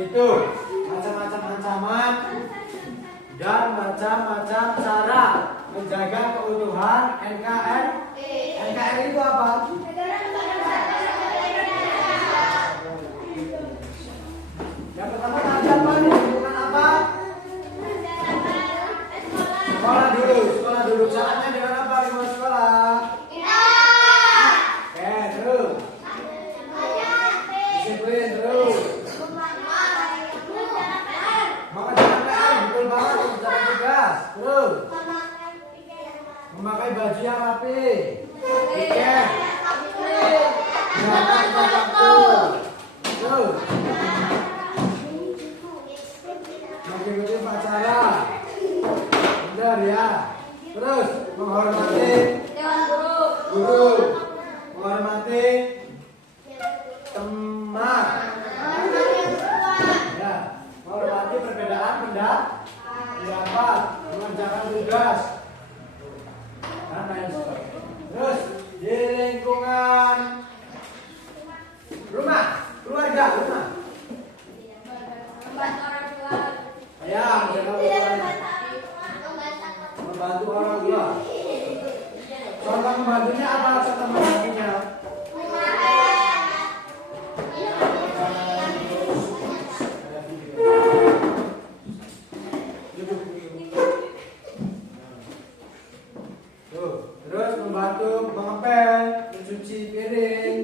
Itu macam-macam ancaman dan macam-macam cara menjaga keutuhan NKRI. NKRI itu apa? Yang pertama tadi apa nih? Bukan apa? Sekolah dulu. Caranya dengan apa di sekolah? Oke, terus. Disiplin terus. Terus memakai baju yang rapi, tiket, berangkat tepat waktu. Terus mengikuti upacara, benar ya. Terus menghormati guru, menghormati teman, ya, menghormati perbedaan tempat mengerjakan tugas. Nah, terus di lingkungan rumah, keluarga, rumah. Membantu orang tua. Ya, membantu orang tua. Contoh membantunya apa? Contoh membantunya. Terus membantu mengepel, mencuci piring,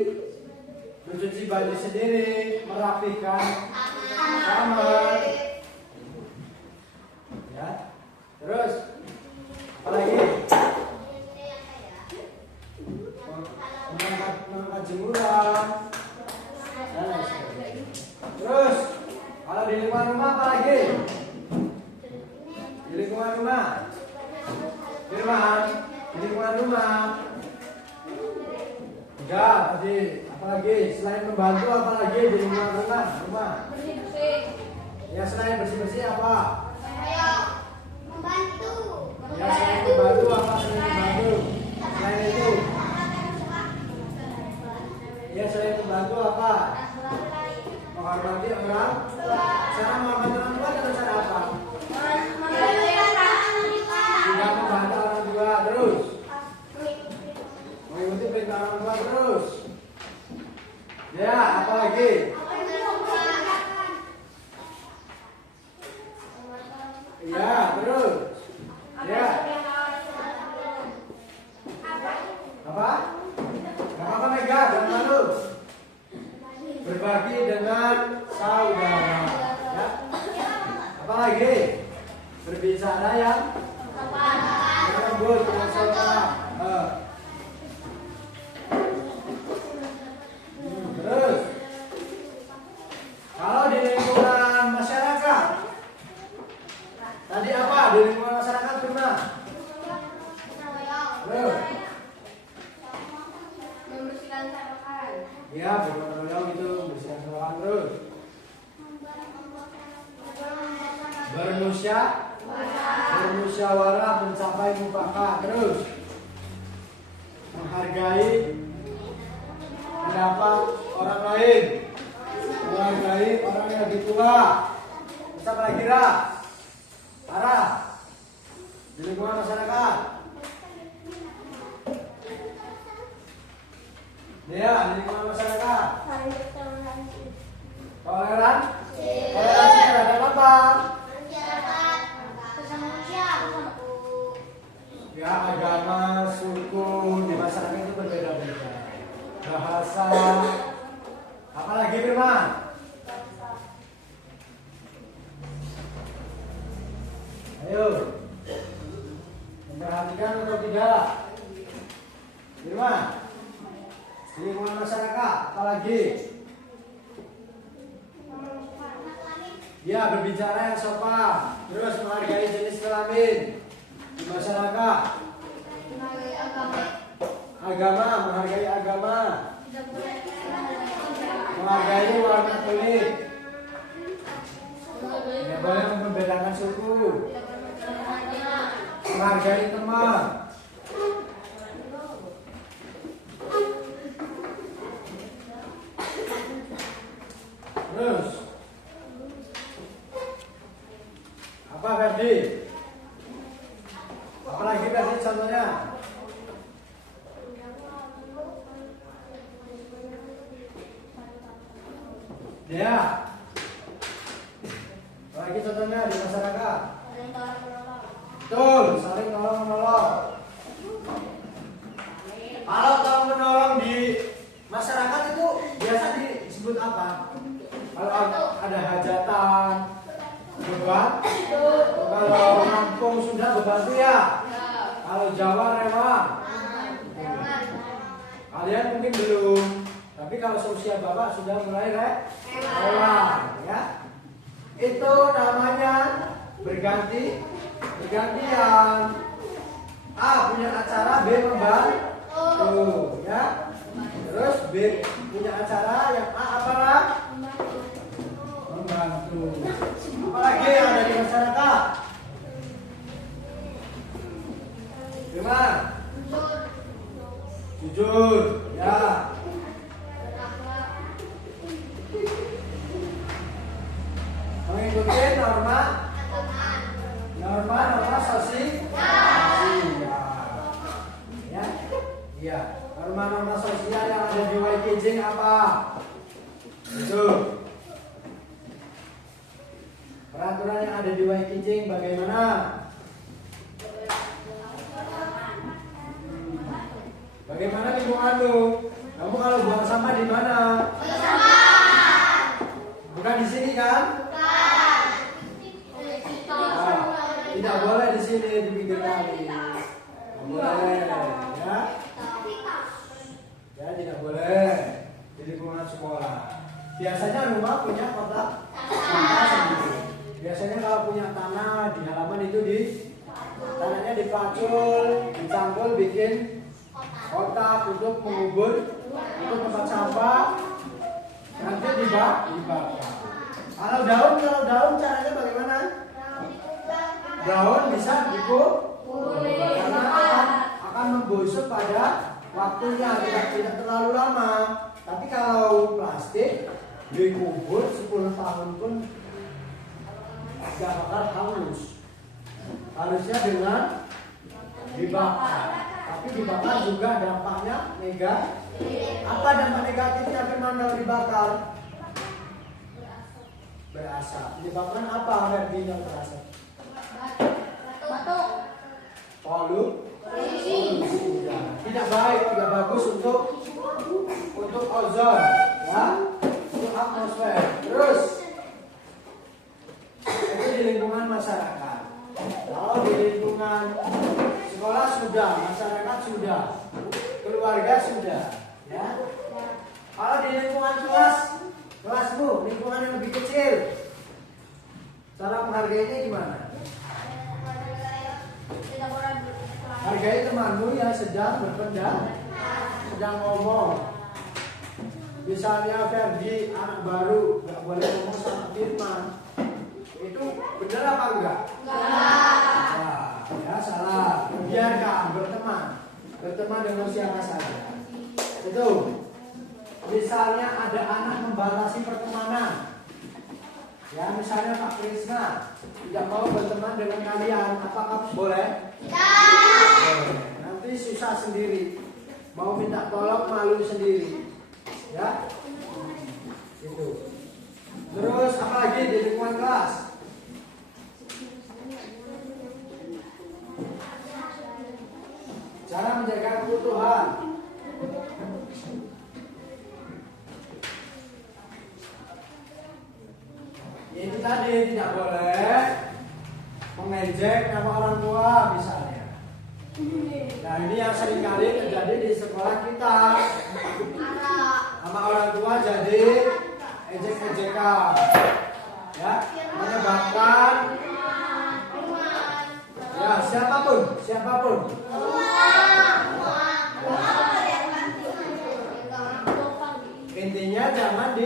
mencuci baju sendiri, merapikan kamar. Ya. Terus apa lagi? Mengangkat jemuran. Terus kalau di lingkungan rumah apa lagi? Di lingkungan rumah. Firman, di lingkungan rumah. Enggak, tadi apalagi selain membantu apalagi di lingkungan rumah? Bersih-bersih. Ya selain bersih-bersih apa? Ayo membantu. Ya selain membantu apa? Selain membantu. Selain itu. Ya selain membantu apa? Menghormati orang. Cara menghormati orang tua dengan cara apa? Tidak membantu orang tua terus. Mengikuti perintah orang tua terus. Ya, apa lagi? Ya, terus. Ya. Apa? Gak apa Mega, jangan malu. Berbagi dengan saudara. Ya. Apa lagi? Berbicara yang lembut dengan saudara. Terus, kalau di lingkungan masyarakat, tadi apa? Di lingkungan masyarakat gimana? Terus, Membersihkan sampah. ya bergotong royong itu bersihkan saluran terus. Bermusyawarah mencapai mufakat terus. Menghargai pendapat orang lain, menghargai orang yang lebih tua. Bisa apa lagi Ra? Arah di lingkungan masyarakat. Ya, di lingkungan masyarakat. Toleran? Toleransi terhadap apa? Ya, agama, suku di masyarakat itu berbeda-beda. Bahasa, apalagi Firman? Ayo, memperhatikan atau tidak? Firman, di lingkungan masyarakat, apalagi? Ya, berbicara yang sopan, terus menghargai jenis kelamin di masyarakat. Agama, menghargai agama. Menghargai warna kulit. Tidak boleh membedakan suku. Menghargai teman. Terus apa Ferdi? Apalagi Ferdi contohnya? Ya. Apalagi contohnya di masyarakat? Betul, saling tolong menolong. Kalau tolong menolong di masyarakat itu biasa disebut apa? Kalau ada hajatan, bebantu. Kalau kampung sudah bebantu ya. Kalau Jawa rewang. Kalian mungkin belum, tapi kalau seusia Bapak sudah mulai rewang, ya. Itu namanya bergantian. A punya acara, B membantu, ya. Terus B punya acara, yang A apa lah? Membantu. Apalagi yang ada di masyarakat? Firman. Jujur. Jujur. Ya. Berakhlak. Mengikuti norma Agama. norma sosial. Ya. Iya. Norma sosial yang ada di YKJ apa? Itu. Peraturan yang ada di YKJ bagaimana? Bagaimana lingkunganmu? Kamu kalau buang sampah di mana? Bukan di sini kan? Tidak boleh di sini di pinggir kali. Tidak boleh, ya. Ya tidak boleh di lingkungan sekolah. Biasanya rumah punya kotak sampah sendiri. Biasanya kalau punya tanah di halaman itu tanahnya dipacul, dicangkul, bikin kotak untuk mengubur untuk tempat sampah. Nanti dibakar. Kalau daun caranya bagaimana? Daun bisa dikubur karena akan membusuk pada waktunya, tidak terlalu lama. Tapi kalau plastik dikubur 10 tahun pun gak bakal hangus. Harusnya dengan dibakar. Tapi dibakar juga dampaknya negatif. Apa dampak negatifnya Firman kalau dibakar? Berasap. Menyebabkan apa alerginya berasap? Batuk. Polusi. Tidak baik, tidak bagus untuk ozon, ya, untuk atmosfer. Terus itu di lingkungan masyarakat. Kalau di lingkungan sekolah sudah, masyarakat sudah, keluarga sudah, ya. Kalau di lingkungan kelasmu, lingkungan yang lebih kecil, cara menghargainya gimana? Hargai temanmu yang sedang berpendapat, sedang ngomong. Misalnya Ferdi, anak baru, nggak boleh ngomong sama Firman. Itu benar apa enggak? Enggak. Ya salah. Biarkan berteman dengan siapa saja. Itu. Misalnya ada anak membatasi pertemanan. Ya, misalnya Pak Krisna tidak mau berteman dengan kalian, apakah boleh? Boleh. Nanti susah sendiri. Mau minta tolong malu sendiri. Ya. Itu. Terus apa lagi di lingkungan kelas? Cara menjaga keutuhan. Itu tadi tidak boleh mengejek nama orang tua misalnya. Nah ini yang sering kali terjadi di sekolah kita. Sama orang tua jadi ejek-ejekan, ya, menyebabkan ya siapapun. Intinya jangan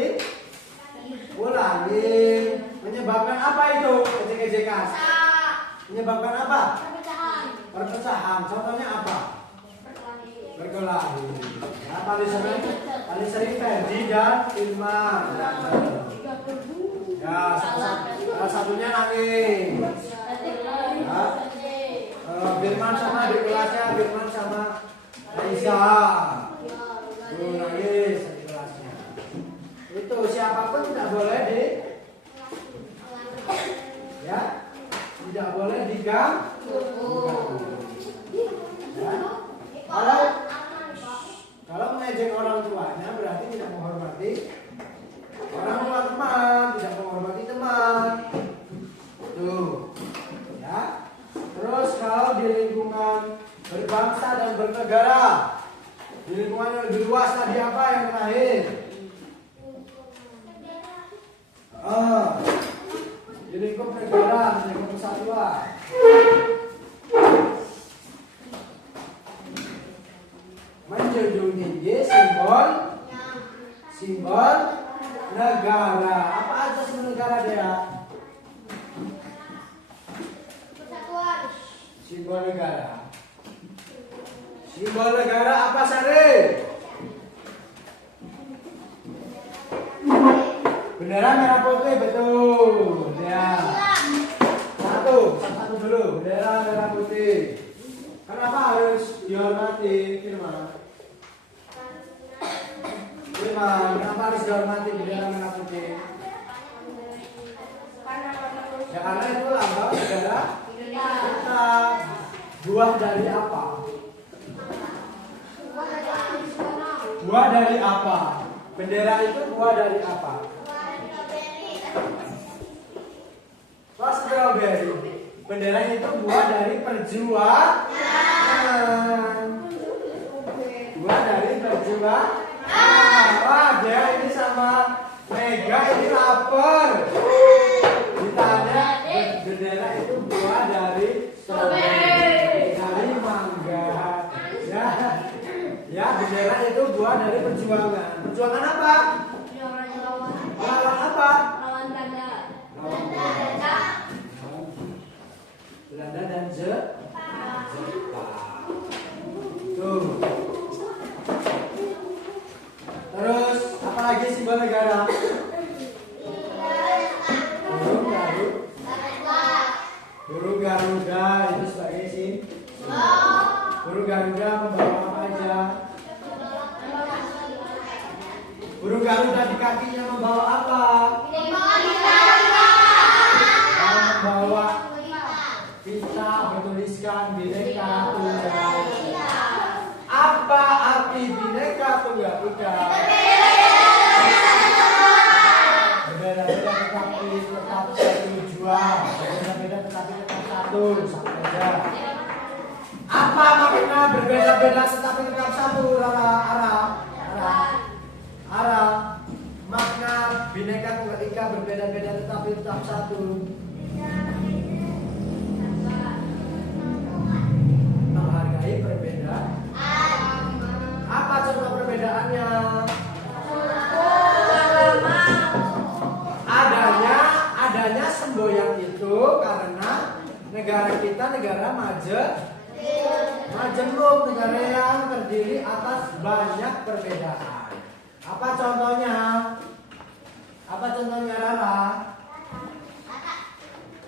diulangin. Menyebabkan apa itu ejek-ejekan? Menyebabkan apa? Perpecahan. Contohnya apa? Berkelahi. Ya, paling sering Ferdi dan Firman. Ya, salah satunya nangis. Ya. Firman sama adik kelasnya, Firman sama Aisyah. Nangis di kelasnya. Itu siapapun tidak boleh tidak boleh diganggu. Ya. Kalau mengejek orang tuanya berarti tidak menghormati orang tua teman, tidak menghormati teman. Tuh. Ya. Terus kalau di lingkungan berbangsa dan bernegara, di lingkungan yang lebih luas tadi apa yang terakhir? Di lingkup negara, di lingkup kesatuan. Menjunjung tinggi simbol negara. Apa aja simbol negara dia? Persatuan. Simbol negara. Simbol negara apa, Sari? Bendera merah putih, betul. Ya. Satu dulu. Bendera merah putih. Kenapa harus dihormati, Firman? Kenapa harus dihormati bendera merah putih? Ya karena itu lambang negara kita. Buah dari apa? Buah dari apa? Bendera itu buah dari apa? Buah stroberi. Bendera itu buah dari perjuangan. Buah dari perjuangan. Wah, dia ini sama Mega ini lapar. Ditanya bendera itu buah dari stroberi, dari mangga. Ya, bendera itu buah dari perjuangan. Perjuangan apa? Lawan apa? Lawan Belanda. Belanda dan Jepang. Tuh. Terus apa lagi simbol negara? Burung Garuda itu sebagai burung Garuda membawa apa aja? Burung Garuda di kakinya membawa apa? Membawa pita bertuliskan Bhinneka Tunggal Ika. Apa arti Bhinneka Tunggal Ika? Berbeda-beda tetapi tetap satu tujuan. Berbeda-beda tetapi tetap satu, sama aja. Apa makna berbeda-beda tetapi tetap satu? Arah. Makna Bhinneka Tunggal Ika berbeda-beda tetapi tetap satu. Menghargai perbedaan. Apa contoh perbedaannya? Adanya semboyan itu karena negara kita negara majemuk, negara yang terdiri atas banyak perbedaan. Apa contohnya? Rara?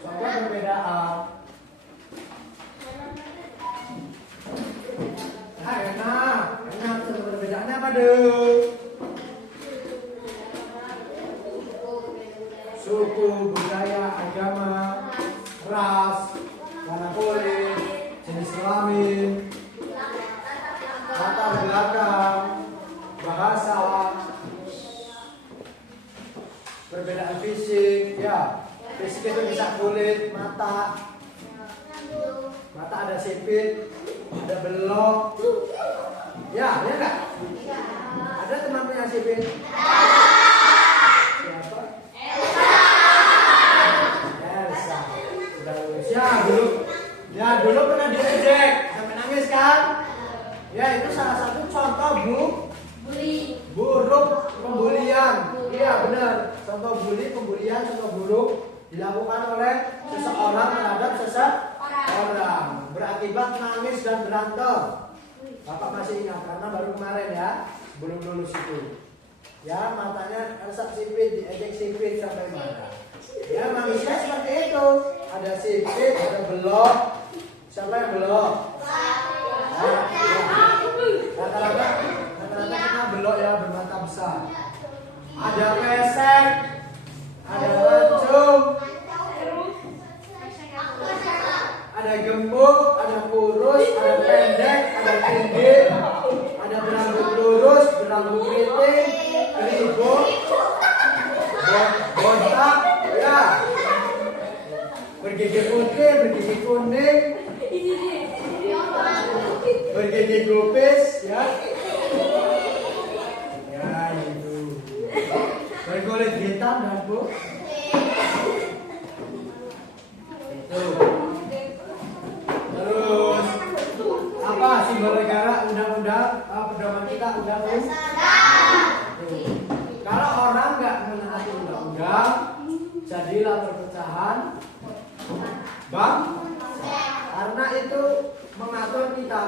Contoh perbedaan. Enak. Contoh perbedaannya apa deh? Suku, budaya, agama, ras, warna kulit, jenis kelamin, latar belakang, bahasa, perbedaan fisik, ya. Fisik itu bisa kulit, mata ada sipit, ada belok, ya enggak? Ada teman punya sipit? Dulu pernah diejek sampai nangis kan? Ya itu salah satu contoh buruk pembulian. Iya benar. Contoh pembulian, contoh buruk dilakukan oleh seseorang terhadap seseorang berakibat nangis dan berantem. Bapak masih ingat karena baru kemarin ya, belum lulus itu. Ya matanya rusak sipit, diejek sipit sampai mana? Ya manusia seperti itu. Ada sipit, ada belok. Siapa yang belok? Rata-rata kita belok ya bermata besar. Ada pesek, ada mancung, ada gemuk, ada kurus, ada pendek, ada tinggi, ada berambut lurus, berambut keriting, keribut, botak, ya. Bergigi putih, bergigi kuning, bergigi gupis, ya. Ya itu. Berkulit hitam dan putih. Itu. Terus apa simbol negara, undang-undang, pedoman kita undang-undang. Kalau orang nggak menaati undang-undang, jadilah perpecahan bang, karena itu mengatur kita.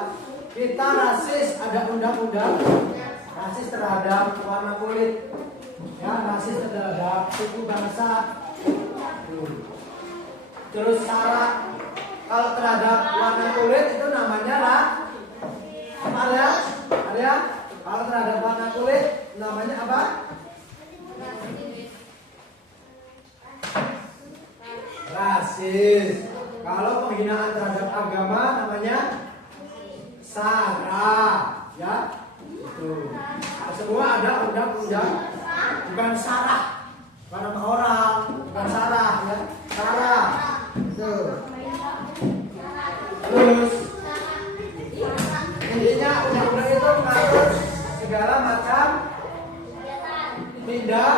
kita rasis, ada undang-undang rasis terhadap warna kulit, ya, rasis terhadap suku bangsa. Terus sara, kalau terhadap warna kulit itu namanya lah apa ya? Ada? Kalau terhadap warna kulit namanya apa? Rasis. Kalau penghinaan terhadap agama namanya sara, ya. Itu. Semua ada undang-undang, bukan sarah. Bukan nama orang, bukan sarah, ya. Sara. Itu. Terus intinya undang-undang itu mengatur segala macam tindak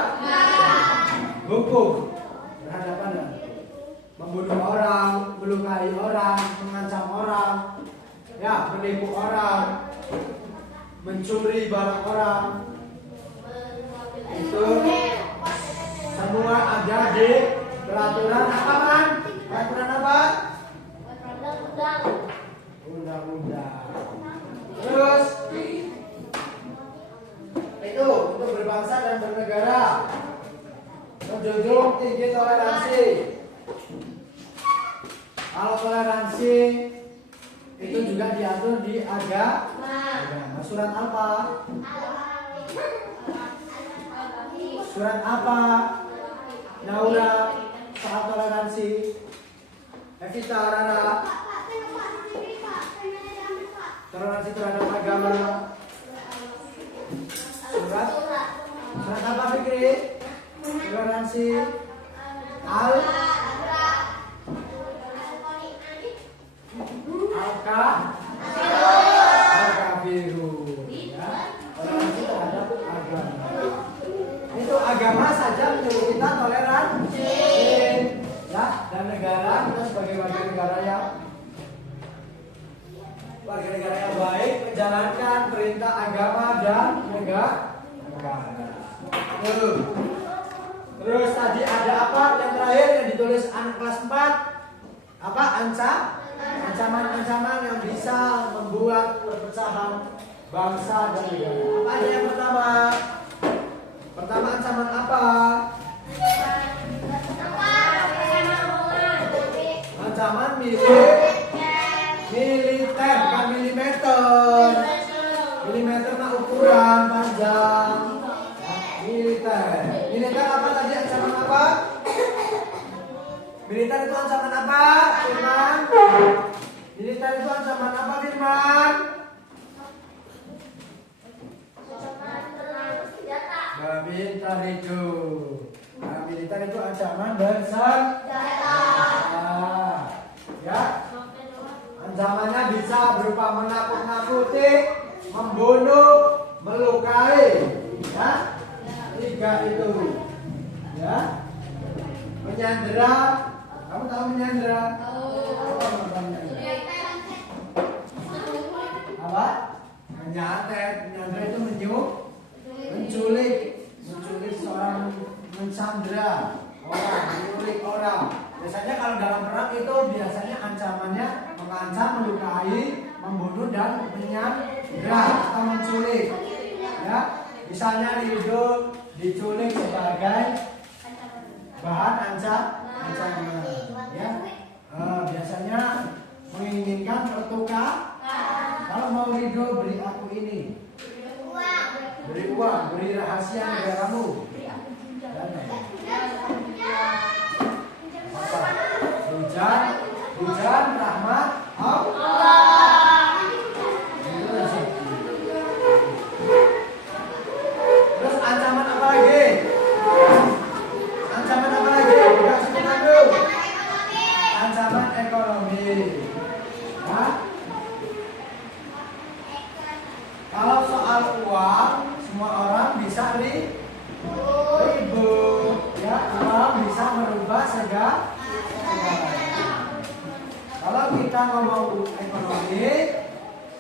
hukum terhadap Anda. Membunuh orang, melukai orang, mengancam orang, ya, menipu orang, mencuri barang orang, itu semua ada di peraturan apa, Man? Peraturan apa? Undang-undang. Terus itu untuk berbangsa dan bernegara, menjunjung tinggi toleransi. Kalau toleransi itu juga diatur di agama. Surat apa? Surat apa? Naura soal toleransi. Evita Rara. Toleransi terhadap agama. Surat apa, Fikri? Toleransi Al-Kafirun, ya. Toleransi terhadap agama. Itu agama saja menyuruh kita toleransi, ya. Dan negara kita sebagai warga negara yang baik menjalankan perintah agama dan negara. Terus tadi ada apa yang terakhir yang ditulis anak kelas 4? Apa? Ancaman-ancaman yang bisa membuat perpecahan bangsa dan negara. Apa aja yang pertama? Pertama, ancaman apa? Ancaman militer, bukan milimeter. Milimeter mah ukuran panjang. Militer apa tadi, ancaman apa? Militer itu ancaman apa, Firman? Militer itu ancaman apa, Firman? Militer itu. Nah, militer itu ancaman bersenjata. Ya. Ancamannya bisa berupa menakut-nakuti, membunuh, melukai. Ya. 3 itu. Ya. Menyandera. Kamu tahu menyandera? Apa? Menyantet. Menyandera itu menculik seorang, mensandera orang, menculik orang. Biasanya kalau dalam perang itu biasanya ancamannya mengancam, melukai, membunuh dan menyandera atau menculik. Ya, misalnya Ridho diculik sebagai bahan ancaman. Ya, biasanya menginginkan pertukaran. Kalau mau Ridho, beri aku ini. Beri uang, beri rahasia negaramu. Hujan rahmat Allah. Terus ancaman apa lagi? Ancaman apa lagi? Enggak sebutkan dulu. Ancaman ekonomi. Nah, kalau soal uang, semua orang bisa ribut, ya. Uang bisa merubah segala. Kalau kita ngomong ekonomi,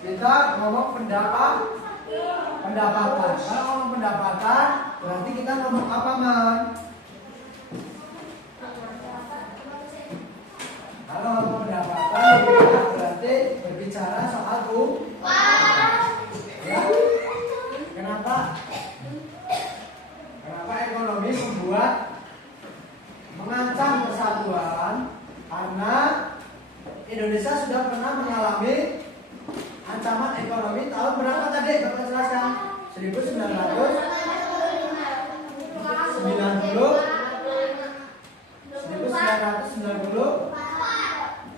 kita ngomong pendapatan. Kalau ngomong pendapatan, berarti kita ngomong apa, Man? Kalau ngomong pendapatan, kita berarti berbicara soal uang. ancaman ekonomi tahun berapa tadi? Bapak jelaskan. 1990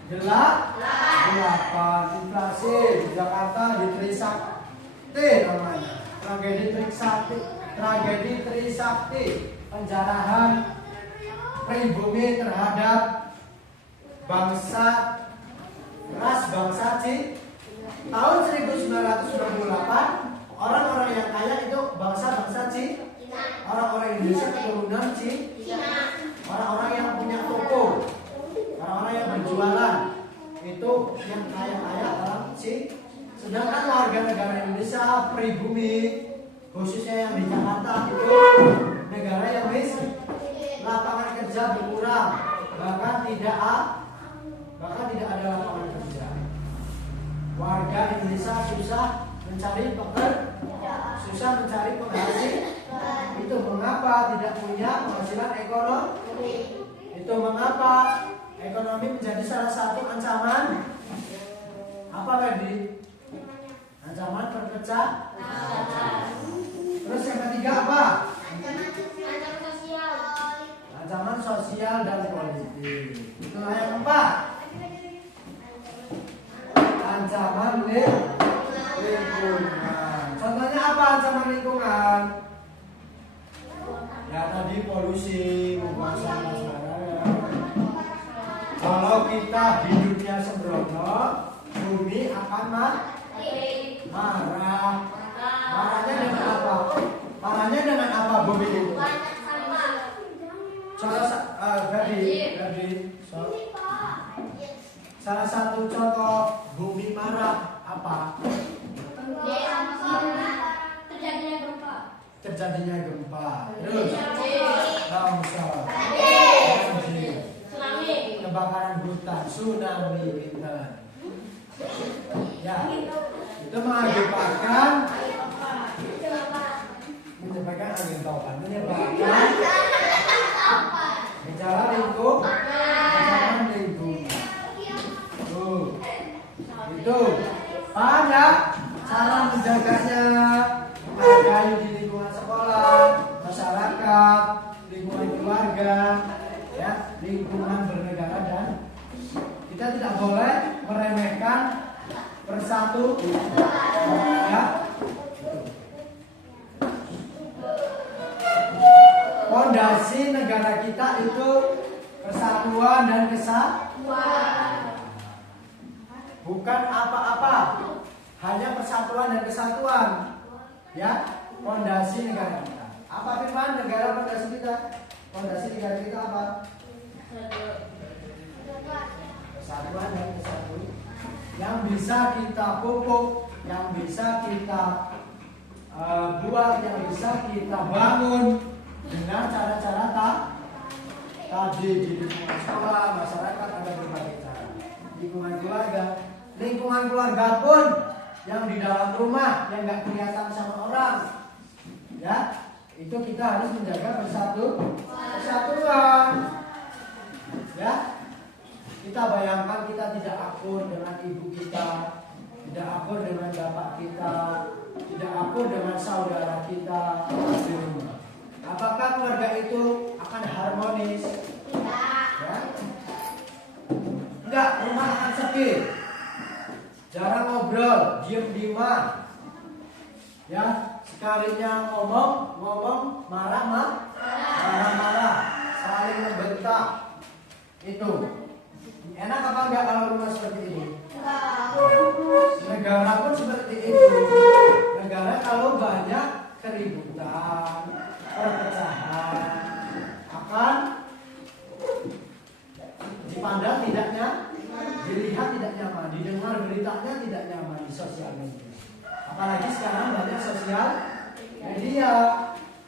delapan. Inflasi di Jakarta di Trisakti namanya. Tragedi Trisakti, penjarahan pribumi terhadap ras bangsa tahun 1998. Orang-orang yang kaya itu bangsa Cina. Orang-orang Indonesia keturunan Cina. Orang-orang yang punya toko, orang-orang yang berjualan itu yang kaya-kaya orang Cina. Sedangkan warga negara Indonesia pribumi, khususnya yang di Jakarta itu negara yang miskin. Lapangan kerja berkurang, bahkan tidak ada lapangan kerja. Warga Indonesia susah mencari penghasilan. Itu mengapa tidak punya penghasilan ekonomi? Itu mengapa ekonomi menjadi salah satu ancaman apa tadi? Ancaman perpecahan. Terus yang ketiga apa? Ancaman sosial dan politik. Itu yang keempat. Ancaman lingkungan. Contohnya apa ancaman lingkungan? Ya tadi polusi, membuang sampah sembarangan. Kalau kita hidupnya sembrono, bumi akan marah. Marahnya dengan apa? Marahnya dengan apa bumi itu? Salah satu contoh bumi marah apa? Terjadinya gempa. Terus longsor, kebakaran hutan, tsunami, bencana. Ya, itu mengakibatkan menyebabkan gejala lingkungan. Itu paham ya cara menjaganya, menghargai di lingkungan sekolah, masyarakat, lingkungan keluarga, ya, lingkungan bernegara, dan kita tidak boleh meremehkan persatu, ya. Fondasi negara kita itu persatuan dan kesatuan. Bukan apa-apa, hanya persatuan dan kesatuan. Ya, fondasi negara kita. Apa firman negara fondasi kita? Fondasi negara kita apa? Persatuan dan kesatuan. Yang bisa kita pupuk, yang bisa kita buat, yang bisa kita bangun dengan cara-cara tadi di lingkungan sekolah, masyarakat, ada berbagai cara. Lingkungan keluarga pun yang di dalam rumah yang nggak kelihatan sama orang, ya, itu kita harus menjaga persatuan, ya. Kita bayangkan kita tidak akur dengan ibu kita, tidak akur dengan bapak kita, tidak akur dengan saudara kita di rumah. Apakah keluarga itu akan harmonis? Ya? Enggak, rumah akan sepi. Jarang ngobrol, diem-dieman. Ya, sekalinya ngomong marah, saling membentak. Itu enak apa enggak kalau rumah seperti ini? Negara pun seperti itu. Negara kalau banyak keributan, perpecahan, akan dipandang dilihat tidak nyaman, didengar beritanya tidak nyaman di sosial media. Apalagi sekarang banyak sosial media,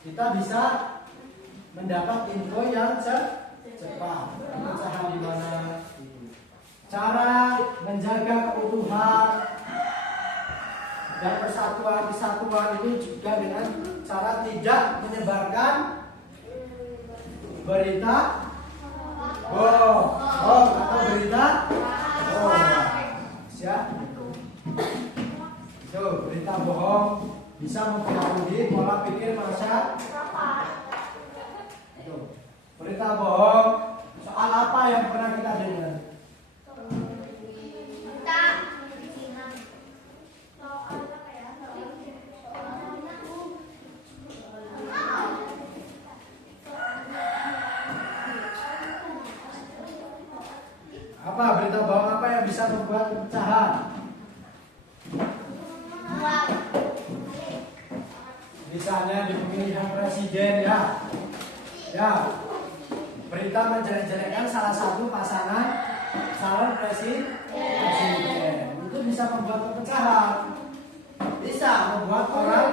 kita bisa mendapat info yang cepat. Perpecahan di mana? Cara menjaga keutuhan dan kesatuan itu juga dengan cara tidak menyebarkan berita bohong atau berita hoax, ya. Tuh, berita bohong bisa mempengaruhi pola pikir masyarakat. Tuh, berita bohong soal apa yang pernah kita dengar? Apa berita bohong apa yang bisa membuat perpecahan? Misalnya di pemilihan presiden ya berita menjelek-jelekan salah satu pasangan calon presiden itu bisa membuat perpecahan, bisa membuat orang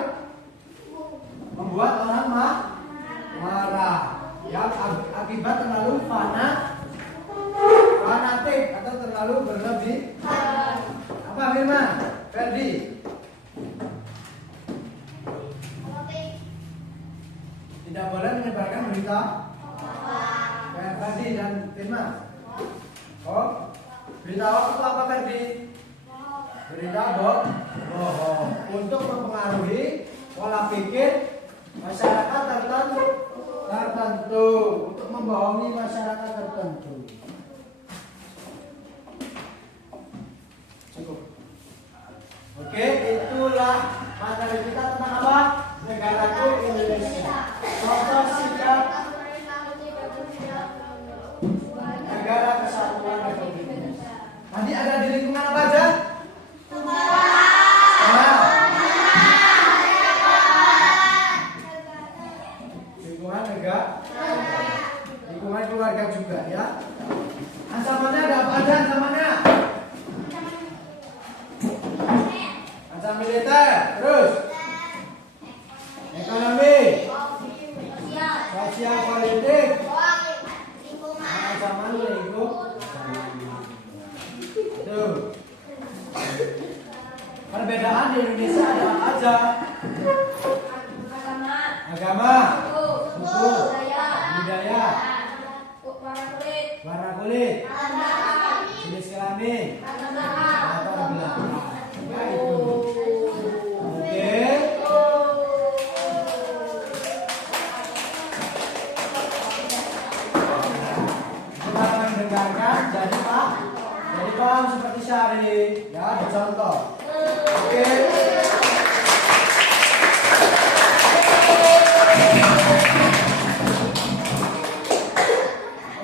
marah ya akibat terlalu fanatik atau terlalu berlebih. Apa Firman? Ferdi? Tidak boleh menyebarkan berita. Ferdi dan Firman. Oh, berita hoax itu apa Ferdi? Berita bohong untuk mempengaruhi pola pikir masyarakat tertentu, untuk membohongi masyarakat tertentu. Cukup. Oke, itulah materi kita tentang apa? Negaraku Indonesia. Contoh singkat Negara Kesatuan Republik Indonesia. Nanti ada di lingkungan apa aja? Lingkungan negara, lingkungan keluarga juga ya. Ancamannya ada apa aja ancamannya? Ancam militer, terus ekonomi, sosial, politik, ancaman lingkungan. Tuh. Perbedaan di Indonesia ada apa aja? Agama, suku, budaya, warna kulit, jenis kelamin, latar belakang. Ya itu. Oke. Kita mendengarkan jadi paham seperti Syari ya, dicontoh. Oke.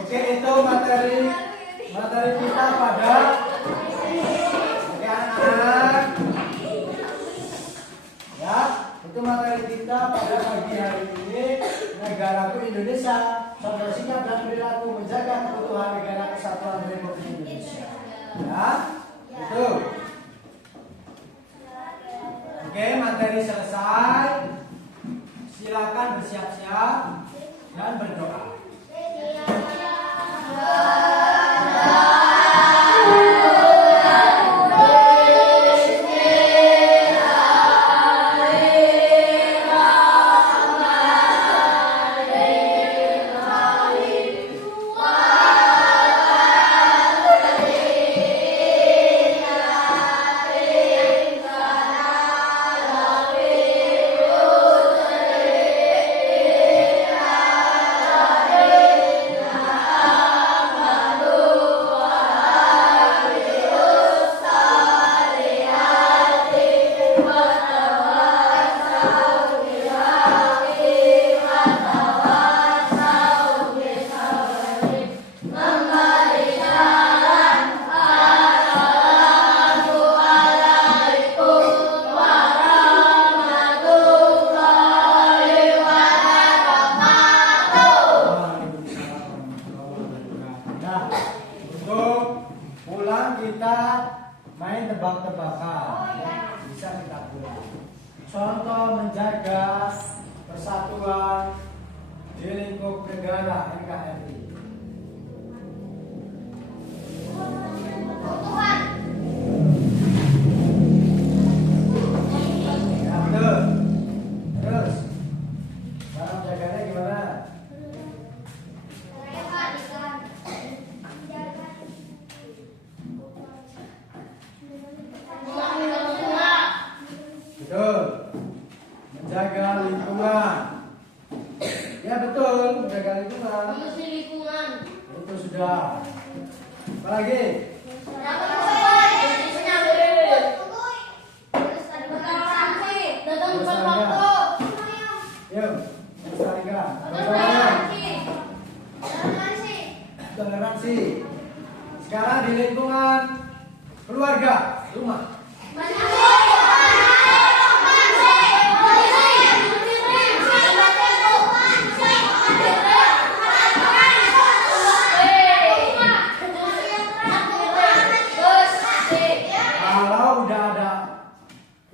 Oke, itu materi kita pada anak-anak. Ya, itu materi kita pada pagi hari ini. Negaraku Indonesia, contoh sikap dan perilaku menjaga keutuhan negara kesatuan Republik Indonesia. Ya, itu. Oke, materi selesai. Silakan bersiap-siap dan berdoa. tebak-tebakan bisa kita buat. Contoh menjaga persatuan di lingkup negara NKRI. Terus cara menjaganya gimana? Membersih lingkungan. Itu sudah. Apa lagi? Datang tepat waktu. Yuk, melestarikan. Toleransi. Sekarang di lingkungan keluarga, rumah. Kalau udah ada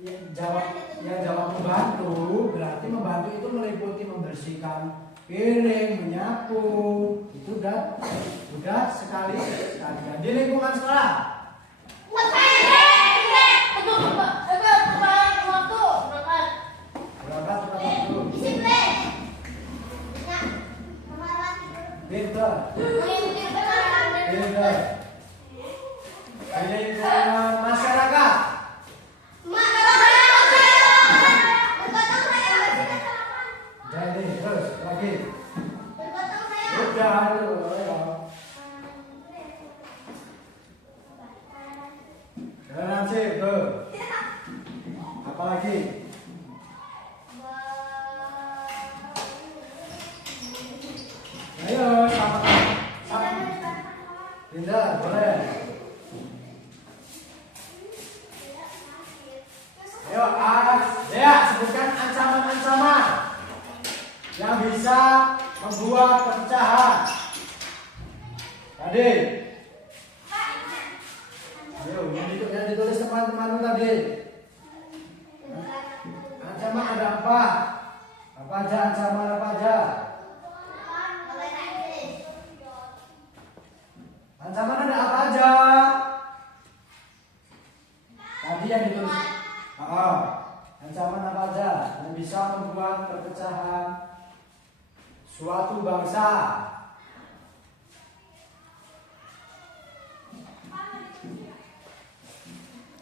yang jawab membantu, berarti membantu itu meliputi membersihkan piring, menyapu. Itu udah sekali. Di lingkungan sekolah. Berangkat tepat waktu. Pinter. Pinter. Di lingkungan masyarakat. Jadi terus lagi. Udah dulu. Ayo. Toleransi, bro. Apa lagi? Ayo, sama. Pindah, boleh. Ayo, ya, sebutkan ancaman-ancaman yang bisa membuat perpecahan. Tadi. Ayo, yang ditulis teman-teman tadi. Ancaman ada apa? Apa aja ancaman apa aja? Ancaman ada apa aja? Tadi yang ditulis. Ancaman apa aja yang bisa membuat perpecahan suatu bangsa?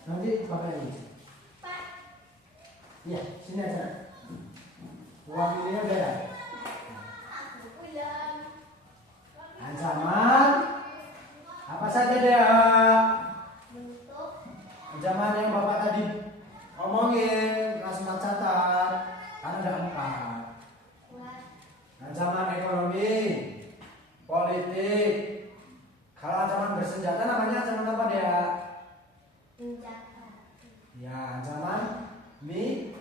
Nanti pakai ini. Iya, sini aja. Uang ini udah ya. Ancaman apa saja dia? Ancaman yang Bapak tadi omongin, langsung catat. Karena ada 4. Ancaman ekonomi, politik. Kalau ancaman bersenjata namanya ancaman apa dia? Ya, ancaman militer.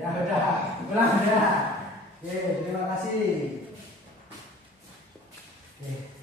Ya udah, pulang ya. Oke, terima kasih. Oke.